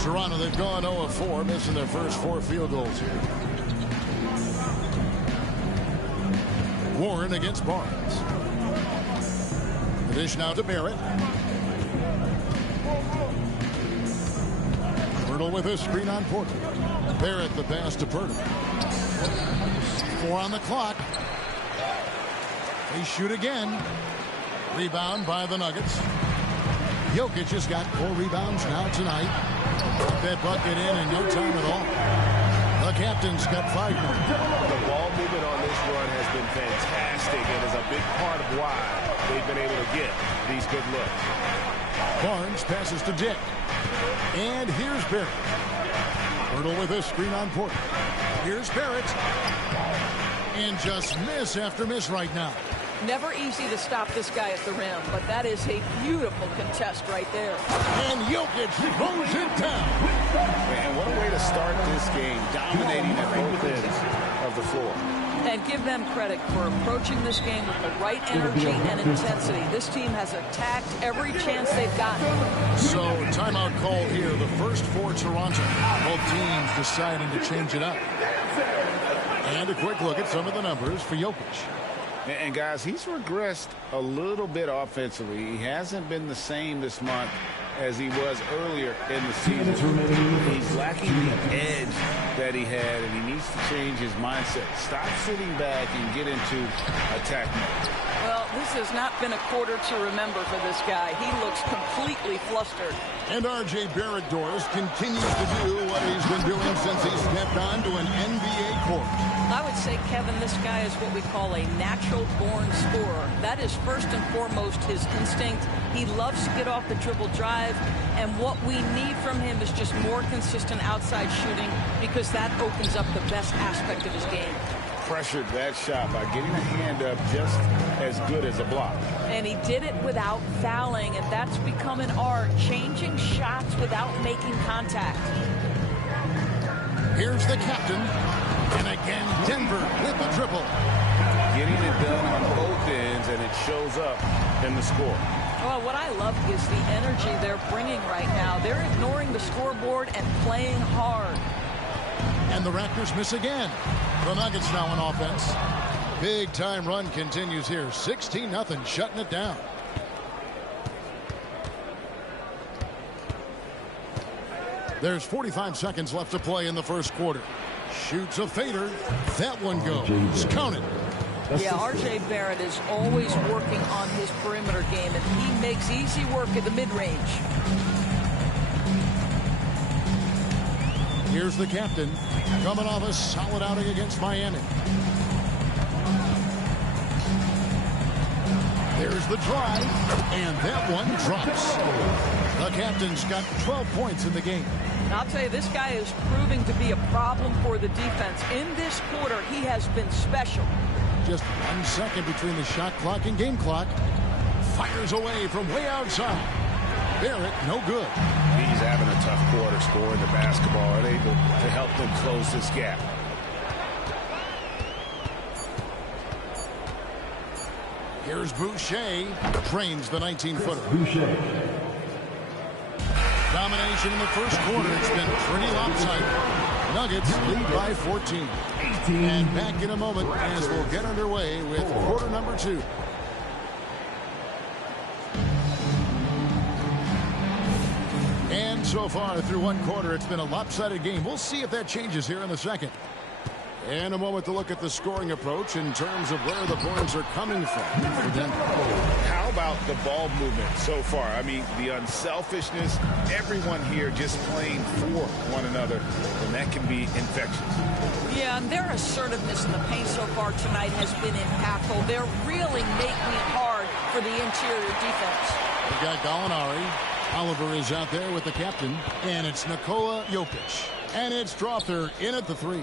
Toronto, they've gone 0 of 4, missing their first 4 field goals here. Warren against Barnes. Dish now to Barrett. Pirtle with a screen on Porter. Barrett the pass to Pirtle. 4 on the clock. They shoot again. Rebound by the Nuggets. Jokic has got 4 rebounds now tonight. Put that bucket in no time at all. The captain's got 5 more. The ball movement on this run has been fantastic and is a big part of why they've been able to get these good looks. Barnes passes to Dick. And here's Barrett. Pirtle with a screen on Porter. Here's Barrett. And just miss after miss right now. Never easy to stop this guy at the rim, but that is a beautiful contest right there. And Jokic throws it down. And what a way to start this game, dominating at both ends of the floor. And give them credit for approaching this game with the right energy and intensity. This team has attacked every chance they've gotten. So, timeout called here. The first for Toronto. Both teams deciding to change it up. And a quick look at some of the numbers for Jokic. And guys, he's regressed a little bit offensively. He hasn't been the same this month as he was earlier in the season. He's lacking the edge that he had, and he needs to change his mindset. Stop sitting back and get into attack mode. Well, this has not been a quarter to remember for this guy. He looks completely flustered. And R.J. Barrett, Doris, continues to do what he's been doing since he stepped onto an NBA court. I would say, Kevin, this guy is what we call a natural-born scorer. That is first and foremost his instinct. He loves to get off the dribble drive, and what we need from him is just more consistent outside shooting, because that opens up the best aspect of his game. Pressured that shot by getting a hand up just as good as a block. And he did it without fouling, and that's become an art, changing shots without making contact. Here's the captain. And again, Denver with the triple. Getting it done on both ends, and it shows up in the score. Well, what I love is the energy they're bringing right now. They're ignoring the scoreboard and playing hard. And the Raptors miss again. The Nuggets now on offense. Big time run continues here. 16-0, shutting it down. There's 45 seconds left to play in the first quarter. Shoots a fader. That one goes. Count it. Yeah, R.J. Barrett is always working on his perimeter game, and he makes easy work at the mid-range. Here's the captain, coming off a solid outing against Miami. There's the drive, and that one drops. The captain's got 12 points in the game. I'll tell you, this guy is proving to be a problem for the defense. In this quarter, he has been special. Just 1 second between the shot clock and game clock. Fires away from way outside. Barrett, no good. He's having a tough quarter scoring the basketball and able to help them close this gap. Here's Boucher. Trains the 19-footer. Boucher. Domination in the first quarter. It's been pretty lopsided. Nuggets lead by 14. And back in a moment as we'll get underway with quarter number 2. And so far through one quarter, it's been a lopsided game. We'll see if that changes here in the second. And a moment to look at the scoring approach in terms of where the points are coming from for Denver. How about the ball movement so far? I mean, the unselfishness, everyone here just playing for one another, and that can be infectious. Yeah, and their assertiveness in the paint so far tonight has been impactful. They're really making it hard for the interior defense. We've got Gallinari. Oliver is out there with the captain, and it's Nikola Jokic. And it's Strawther in at the 3.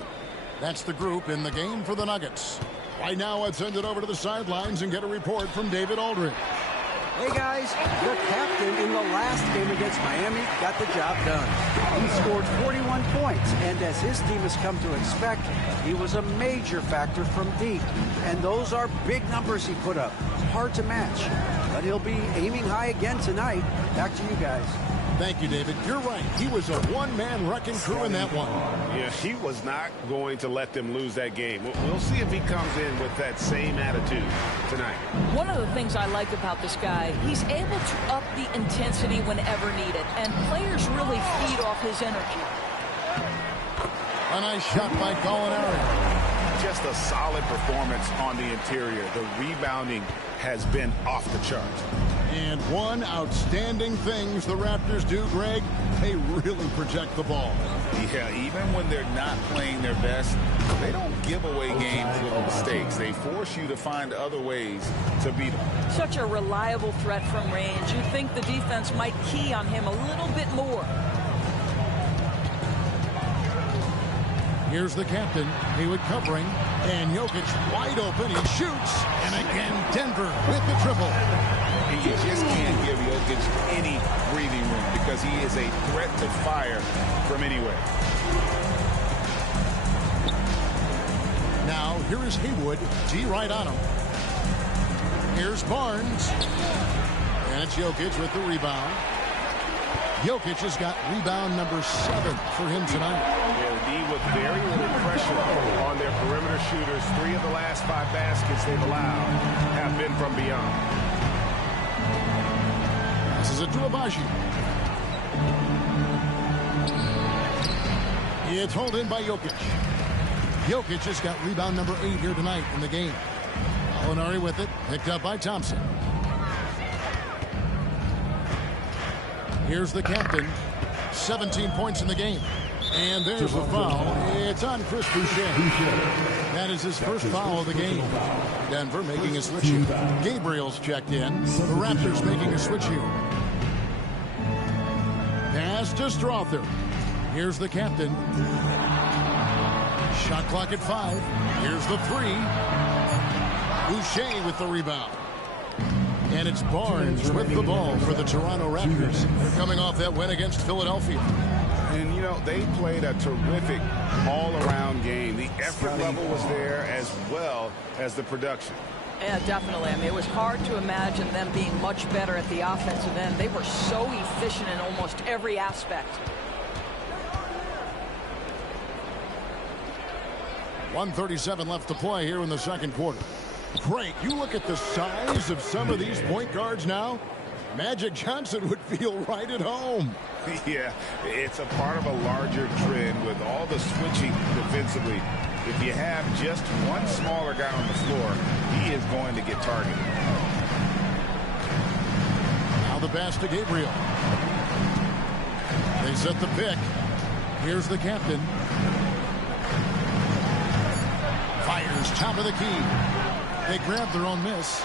That's the group in the game for the Nuggets. Right now, let's send it over to the sidelines and get a report from David Aldridge. Hey, guys, the captain in the last game against Miami got the job done. He scored 41 points, and as his team has come to expect, he was a major factor from deep. And those are big numbers he put up. Hard to match. But he'll be aiming high again tonight. Back to you guys. Thank you, David. You're right. He was a one-man wrecking crew in that one. Yeah, he was not going to let them lose that game. We'll see if he comes in with that same attitude tonight. One of the things I like about this guy, he's able to up the intensity whenever needed, and players really feed off his energy. A nice shot by Gallinari. Just a solid performance on the interior. The rebounding has been off the charts. And one outstanding thing the Raptors do, Greg, they really protect the ball. Yeah, even when they're not playing their best, they don't give away games with mistakes. They force you to find other ways to beat them. Such a reliable threat from range. You think the defense might key on him a little bit more. Here's the captain, Haywood covering, and Jokic wide open. He shoots, and again Denver with the triple. You just can't give Jokic any breathing room because he is a threat to fire from anywhere. Now, here is Haywood. D right on him. Here's Barnes. And it's Jokic with the rebound. Jokic has got rebound number 7 for him tonight. Yeah, D with very little pressure on their perimeter shooters. 3 of the last 5 baskets they've allowed have been from beyond. This is it to Abaji. It's hauled in by Jokic. Jokic has got rebound number 8 here tonight in the game. Gallinari with it, picked up by Thompson. Here's the captain. 17 points in the game. And there's the foul. It's on Chris Boucher. That is his first foul of the game. Denver making a switch here. Gabriel's checked in. The Raptors making a switch here. Pass to Strawther. Here's the captain. Shot clock at 5. Here's the 3. Boucher with the rebound. And it's Barnes with the ball for the Toronto Raptors. They're coming off that win against Philadelphia. And, you know, they played a terrific all-around game. The effort level was there as well as the production. Yeah, definitely. I mean, it was hard to imagine them being much better at the offensive end. They were so efficient in almost every aspect. 1:37 left to play here in the second quarter. Great. You look at the size of some of these point guards now. Magic Johnson would feel right at home. Yeah, it's a part of a larger trend with all the switching defensively. If you have just one smaller guy on the floor, he is going to get targeted. Now the pass to Gabriel. They set the pick. Here's the captain. Fires top of the key. They grab their own miss.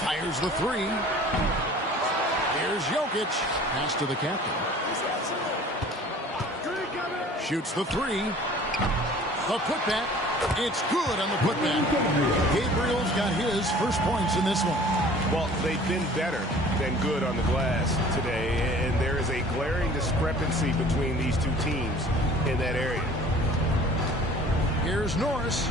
Fires the three. Here's Jokic. Pass to the captain. Shoots the three. The putback. It's good on the putback. Gabriel's got his first points in this one. Well, they've been better than good on the glass today, and there is a glaring discrepancy between these two teams in that area. Here's Norris.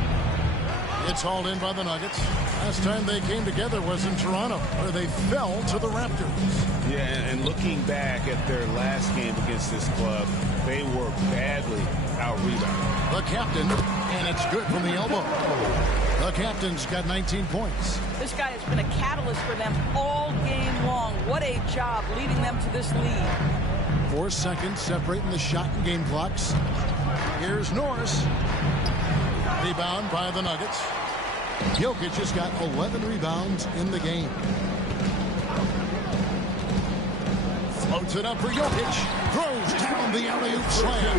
It's hauled in by the Nuggets. Last time they came together was in Toronto, where they fell to the Raptors. Yeah, and looking back at their last game against this club, they were badly out-rebounded. The captain, and it's good from the elbow. The captain's got 19 points. This guy has been a catalyst for them all game long. What a job leading them to this lead. 4 seconds separating the shot and game clocks. Here's Norris. Rebound by the Nuggets. Jokic has got 11 rebounds in the game. Floats it up for Jokic. Throws down the alley-oop slam.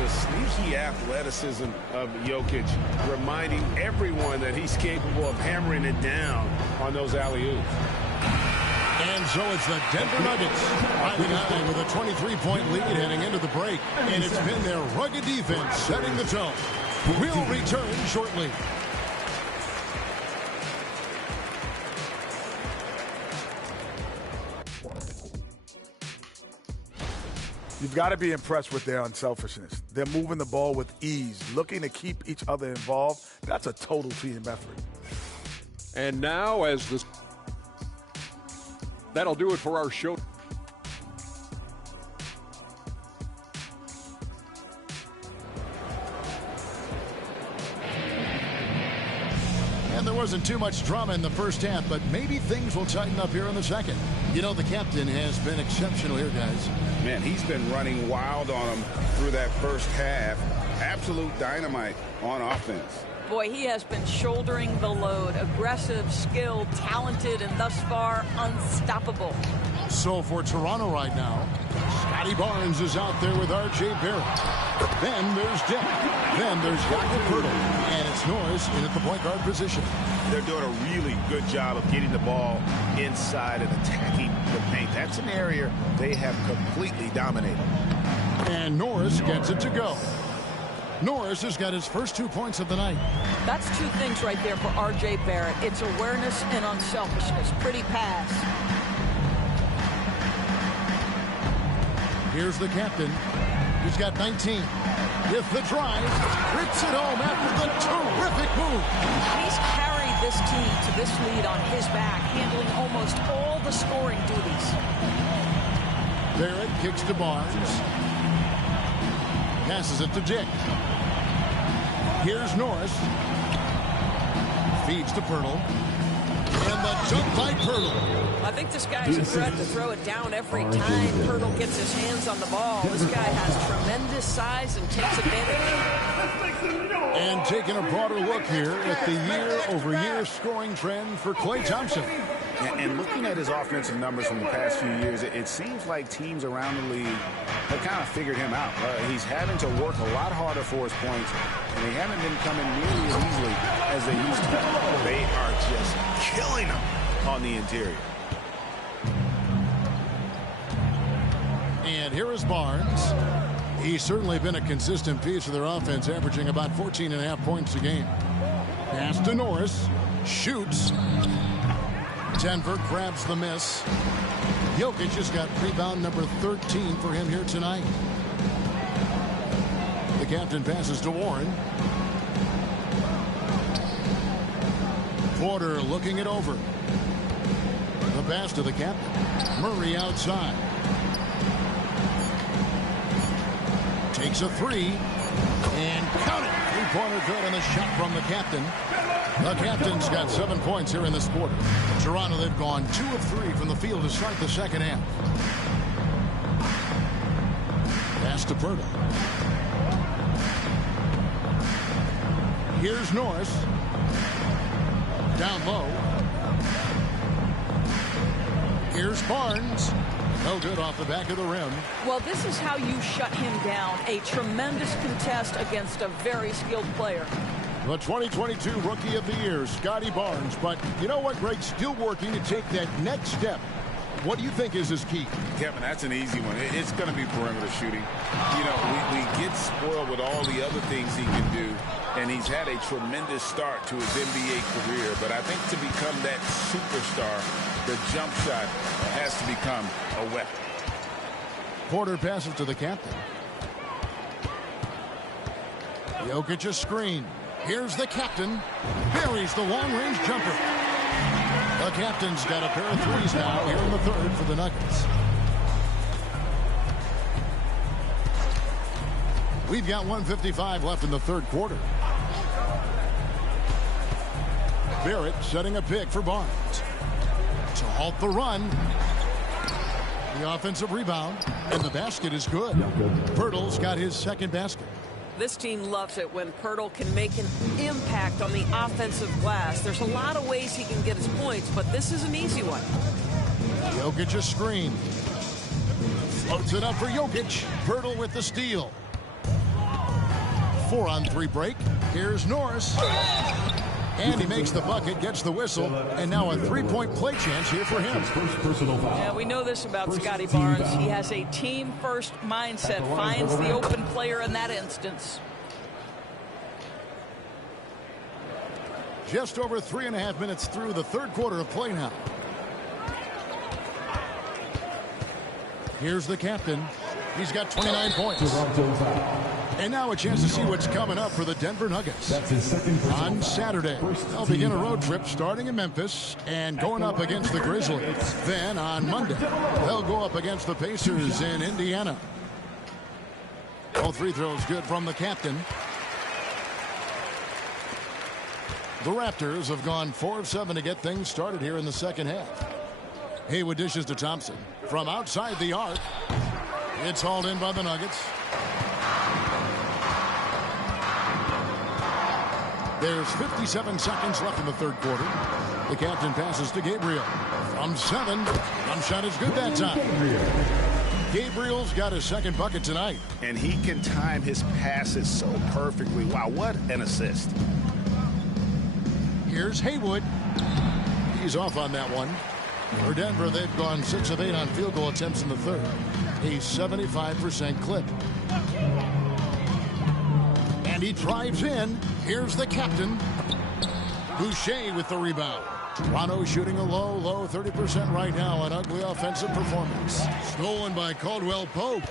The sneaky athleticism of Jokic, reminding everyone that he's capable of hammering it down on those alley-oops. And so it's the Denver Nuggets riding high with a 23-point lead heading into the break. And it's been their rugged defense setting the tone. We'll return shortly. You've got to be impressed with their unselfishness. They're moving the ball with ease, looking to keep each other involved. That's a total team effort. And now, as this, that'll do it for our show. And there wasn't too much drama in the first half, but maybe things will tighten up here in the second. You know, the captain has been exceptional here, guys. Man, he's been running wild on them through that first half. Absolute dynamite on offense. Boy, he has been shouldering the load. Aggressive, skilled, talented, and thus far unstoppable. So for Toronto right now, Scotty Barnes is out there with R.J. Barrett. Then there's Dick. Then there's Jakob Poeltl. And it's Norris in at the point guard position. They're doing a really good job of getting the ball inside and attacking the paint. That's an area they have completely dominated. And Norris gets it to go. Norris has got his first 2 points of the night. That's two things right there for R.J. Barrett. It's awareness and unselfishness. Pretty pass. Here's the captain. He's got 19. With the drive, rips it home after the terrific move. He's carried this team to this lead on his back, handling almost all the scoring duties. Barrett kicks to Barnes. Passes it to Dick. Here's Norris. Feeds to Poeltl. And the jump by Poeltl. I think this guy's a threat to throw it down every time Poeltl gets his hands on the ball. This guy has tremendous size and takes advantage. And taking a broader look here at the year-over-year scoring trend for Klay Thompson. And looking at his offensive numbers from the past few years, it seems like teams around the league have kind of figured him out. He's having to work a lot harder for his points, and they haven't been coming nearly as easily as they used to. They are just killing him on the interior. And here is Barnes. He's certainly been a consistent piece of their offense, averaging about 14.5 points a game. Pass to Norris. Shoots. Denver grabs the miss. Jokic has got rebound number 13 for him here tonight. The captain passes to Warren. Porter looking it over. The pass to the captain. Murray outside. Takes a three. And count it. Three-pointer good and a shot from the captain. The captain's got 7 points here in this quarter. Toronto, they've gone 2 of 3 from the field to start the second half. Pass to Poeltl. Here's Norris. Down low. Here's Barnes. No good off the back of the rim. Well, this is how you shut him down. A tremendous contest against a very skilled player. The 2022 Rookie of the Year, Scotty Barnes. But you know what, Greg? Still working to take that next step. What do you think is his key? Kevin, that's an easy one. It's going to be perimeter shooting. You know, we get spoiled with all the other things he can do, and he's had a tremendous start to his NBA career. But I think to become that superstar, the jump shot has to become a weapon. Porter passes to the captain. Jokic a screen. Here's the captain. Buries the long-range jumper. The captain's got a pair of threes now here in the third for the Nuggets. We've got 1:55 left in the third quarter. Barrett setting a pick for Barnes. To halt the run. The offensive rebound. And the basket is good. Poeltl's got his second basket. This team loves it when Poeltl can make an impact on the offensive glass. There's a lot of ways he can get his points, but this is an easy one. Jokic a screen. Floats it up for Jokic. Poeltl with the steal. 4-on-3 break. Here's Norris. And he makes the bucket, gets the whistle, and now a three-point play chance here for him. Yeah, we know this about Scotty Barnes. He has a team-first mindset, finds the open player in that instance. Just over 3.5 minutes through the third quarter of play now. Here's the captain. He's got 29 points. And now a chance to see what's coming up for the Denver Nuggets. On Saturday, they'll begin a road trip starting in Memphis and going up against the Grizzlies. Then on Monday, they'll go up against the Pacers in Indiana. All free throws good from the captain. The Raptors have gone 4 of 7 to get things started here in the second half. Haywood dishes to Thompson. From outside the arc, it's hauled in by the Nuggets. There's 57 seconds left in the third quarter. The captain passes to Gabriel. From 7, jump shot is good that time. Gabriel's got his second bucket tonight. And he can time his passes so perfectly. Wow, what an assist. Here's Haywood. He's off on that one. For Denver, they've gone 6 of 8 on field goal attempts in the third. A 75% clip. And he drives in. Here's the captain. Boucher with the rebound. Toronto shooting a low 30% right now. An ugly offensive performance. Stolen by Caldwell Pope.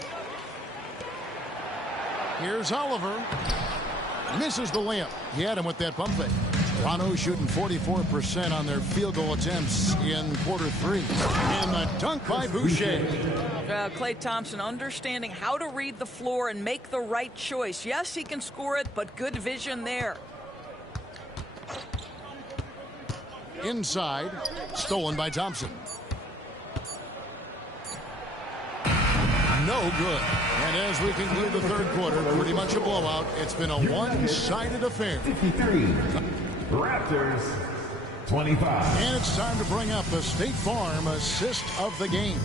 Here's Oliver. Misses the layup. He had him with that pump fake. Toronto shooting 44% on their field goal attempts in quarter 3. And the dunk by Boucher. Klay Thompson understanding how to read the floor and make the right choice. Yes, he can score it, but good vision there. Inside, stolen by Thompson. No good. And as we conclude the third quarter, pretty much a blowout. It's been a one-sided affair. 53. Raptors 25. And it's time to bring up the State Farm assist of the game.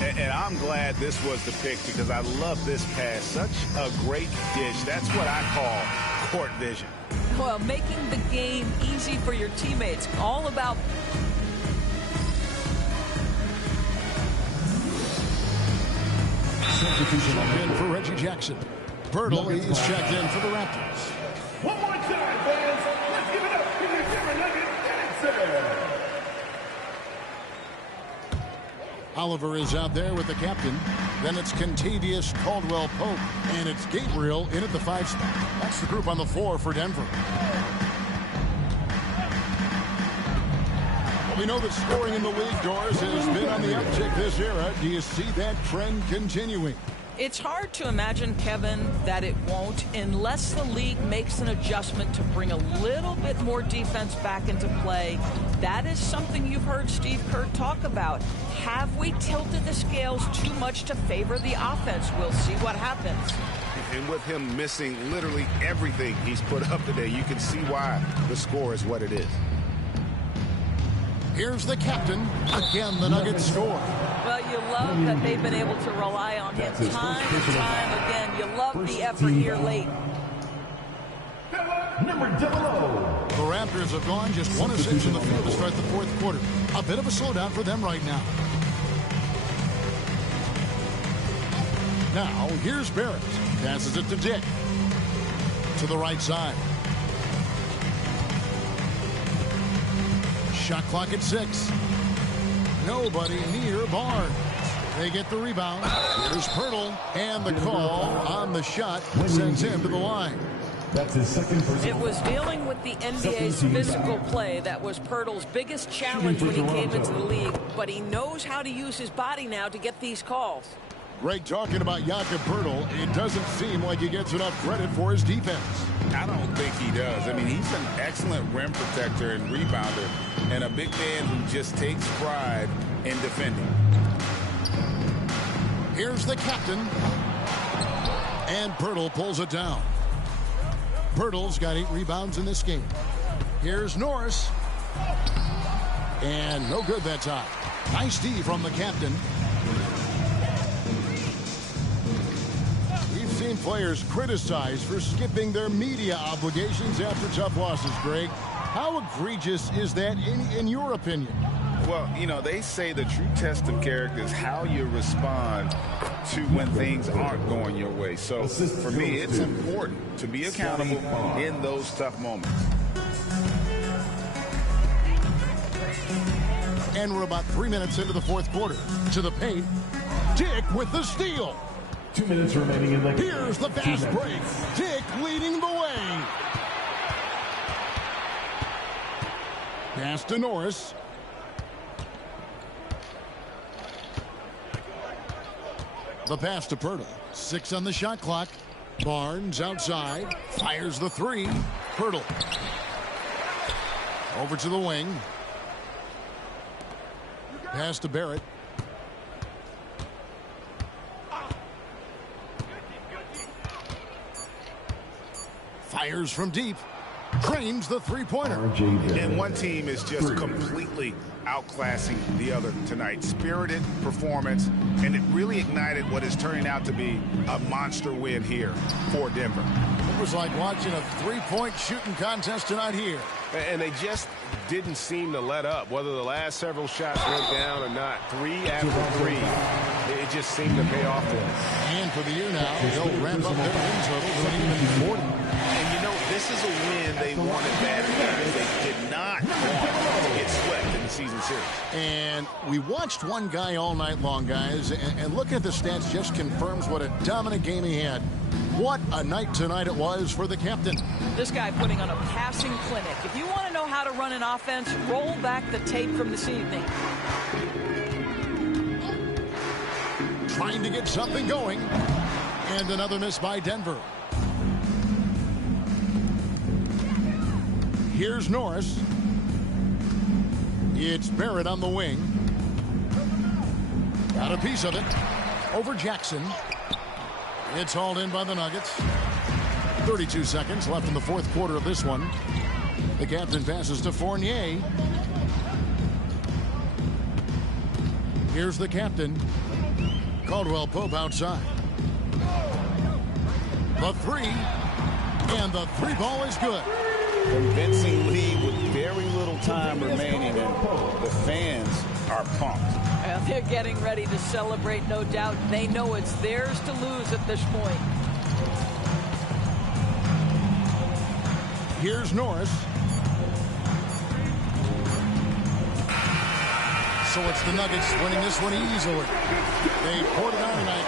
And I'm glad this was the pick because I love this pass. Such a great dish. That's what I call court vision. Well, making the game easy for your teammates. All about... Substitution in for Reggie Jackson. Poeltl is checked in for the Raptors. One more time, fans. Let's give it up for your Denver Nuggets dancer. Oliver is out there with the captain. Then it's Kentavious Caldwell-Pope. And it's Gabriel in at the 5 spot. That's the group on the 4 for Denver. Well, we know that scoring in the league, Doris, has been on the uptick this era. Do you see that trend continuing? It's hard to imagine, Kevin, that it won't unless the league makes an adjustment to bring a little bit more defense back into play. That is something you've heard Steve Kerr talk about. Have we tilted the scales too much to favor the offense? We'll see what happens. And with him missing literally everything he's put up today, you can see why the score is what it is. Here's the captain. Again, the Nuggets score. Well, you love that they've been able to rely on him time and time again. You love the effort here late. The Raptors have gone just 1 of 6 in the field to start the fourth quarter. A bit of a slowdown for them right now. Now, here's Barrett. Passes it to Dick. To the right side. Shot clock at 6. Nobody near Barnes. They get the rebound. Here's Poeltl. And the call on the shot sends him to the line. That's his second personal. It was dealing with the NBA's physical play that was Poeltl's biggest challenge when he came into the league. But he knows how to use his body now to get these calls. Greg, talking about Jakob Poeltl, it doesn't seem like he gets enough credit for his defense. I don't think he does. I mean, he's an excellent rim protector and rebounder, and a big man who just takes pride in defending. Here's the captain. And Poeltl pulls it down. Poeltl's got 8 rebounds in this game. Here's Norris. And no good that time. Nice D from the captain. We've seen players criticized for skipping their media obligations after tough losses, Greg. How egregious is that in your opinion? Well, you know, they say the true test of character is how you respond to when things aren't going your way. So for me, it's important to be accountable in those tough moments. And we're about 3 minutes into the fourth quarter. To the paint. Dick with the steal. 2 minutes remaining in the game. Here's the fast break. Dick leading the way. Pass to Norris. The pass to Poeltl. 6 on the shot clock. Barnes outside. Fires the 3. Poeltl. Over to the wing. Pass to Barrett. Fires from deep. Trains the three-pointer. And one team is just completely outclassing the other tonight. Spirited performance, and it really ignited what is turning out to be a monster win here for Denver. It was like watching a three-point shooting contest tonight here. And they just didn't seem to let up, whether the last several shots went down or not. 3 after 3, it just seemed to pay off for them. And for the year now, they'll ramp up their win total to an even 40. And you know, this is a win they wanted badly. They did not want to get swept in the season series. And we watched one guy all night long, guys, and looking at the stats just confirms what a dominant game he had. What a night tonight it was for the captain. This guy putting on a passing clinic. If you want to know how to run an offense, roll back the tape from this evening. Trying to get something going. And another miss by Denver. Here's Norris. It's Barrett on the wing. Got a piece of it. Over Jackson. It's hauled in by the Nuggets. 32 seconds left in the fourth quarter of this one. The captain passes to Fournier. Here's the captain. Caldwell Pope outside. The 3. And the 3 ball is good. Convincing lead with very little time remaining, and the fans are pumped. Well, they're getting ready to celebrate, no doubt. They know it's theirs to lose at this point. Here's Norris. So it's the Nuggets winning this one easily. They poured it on tonight.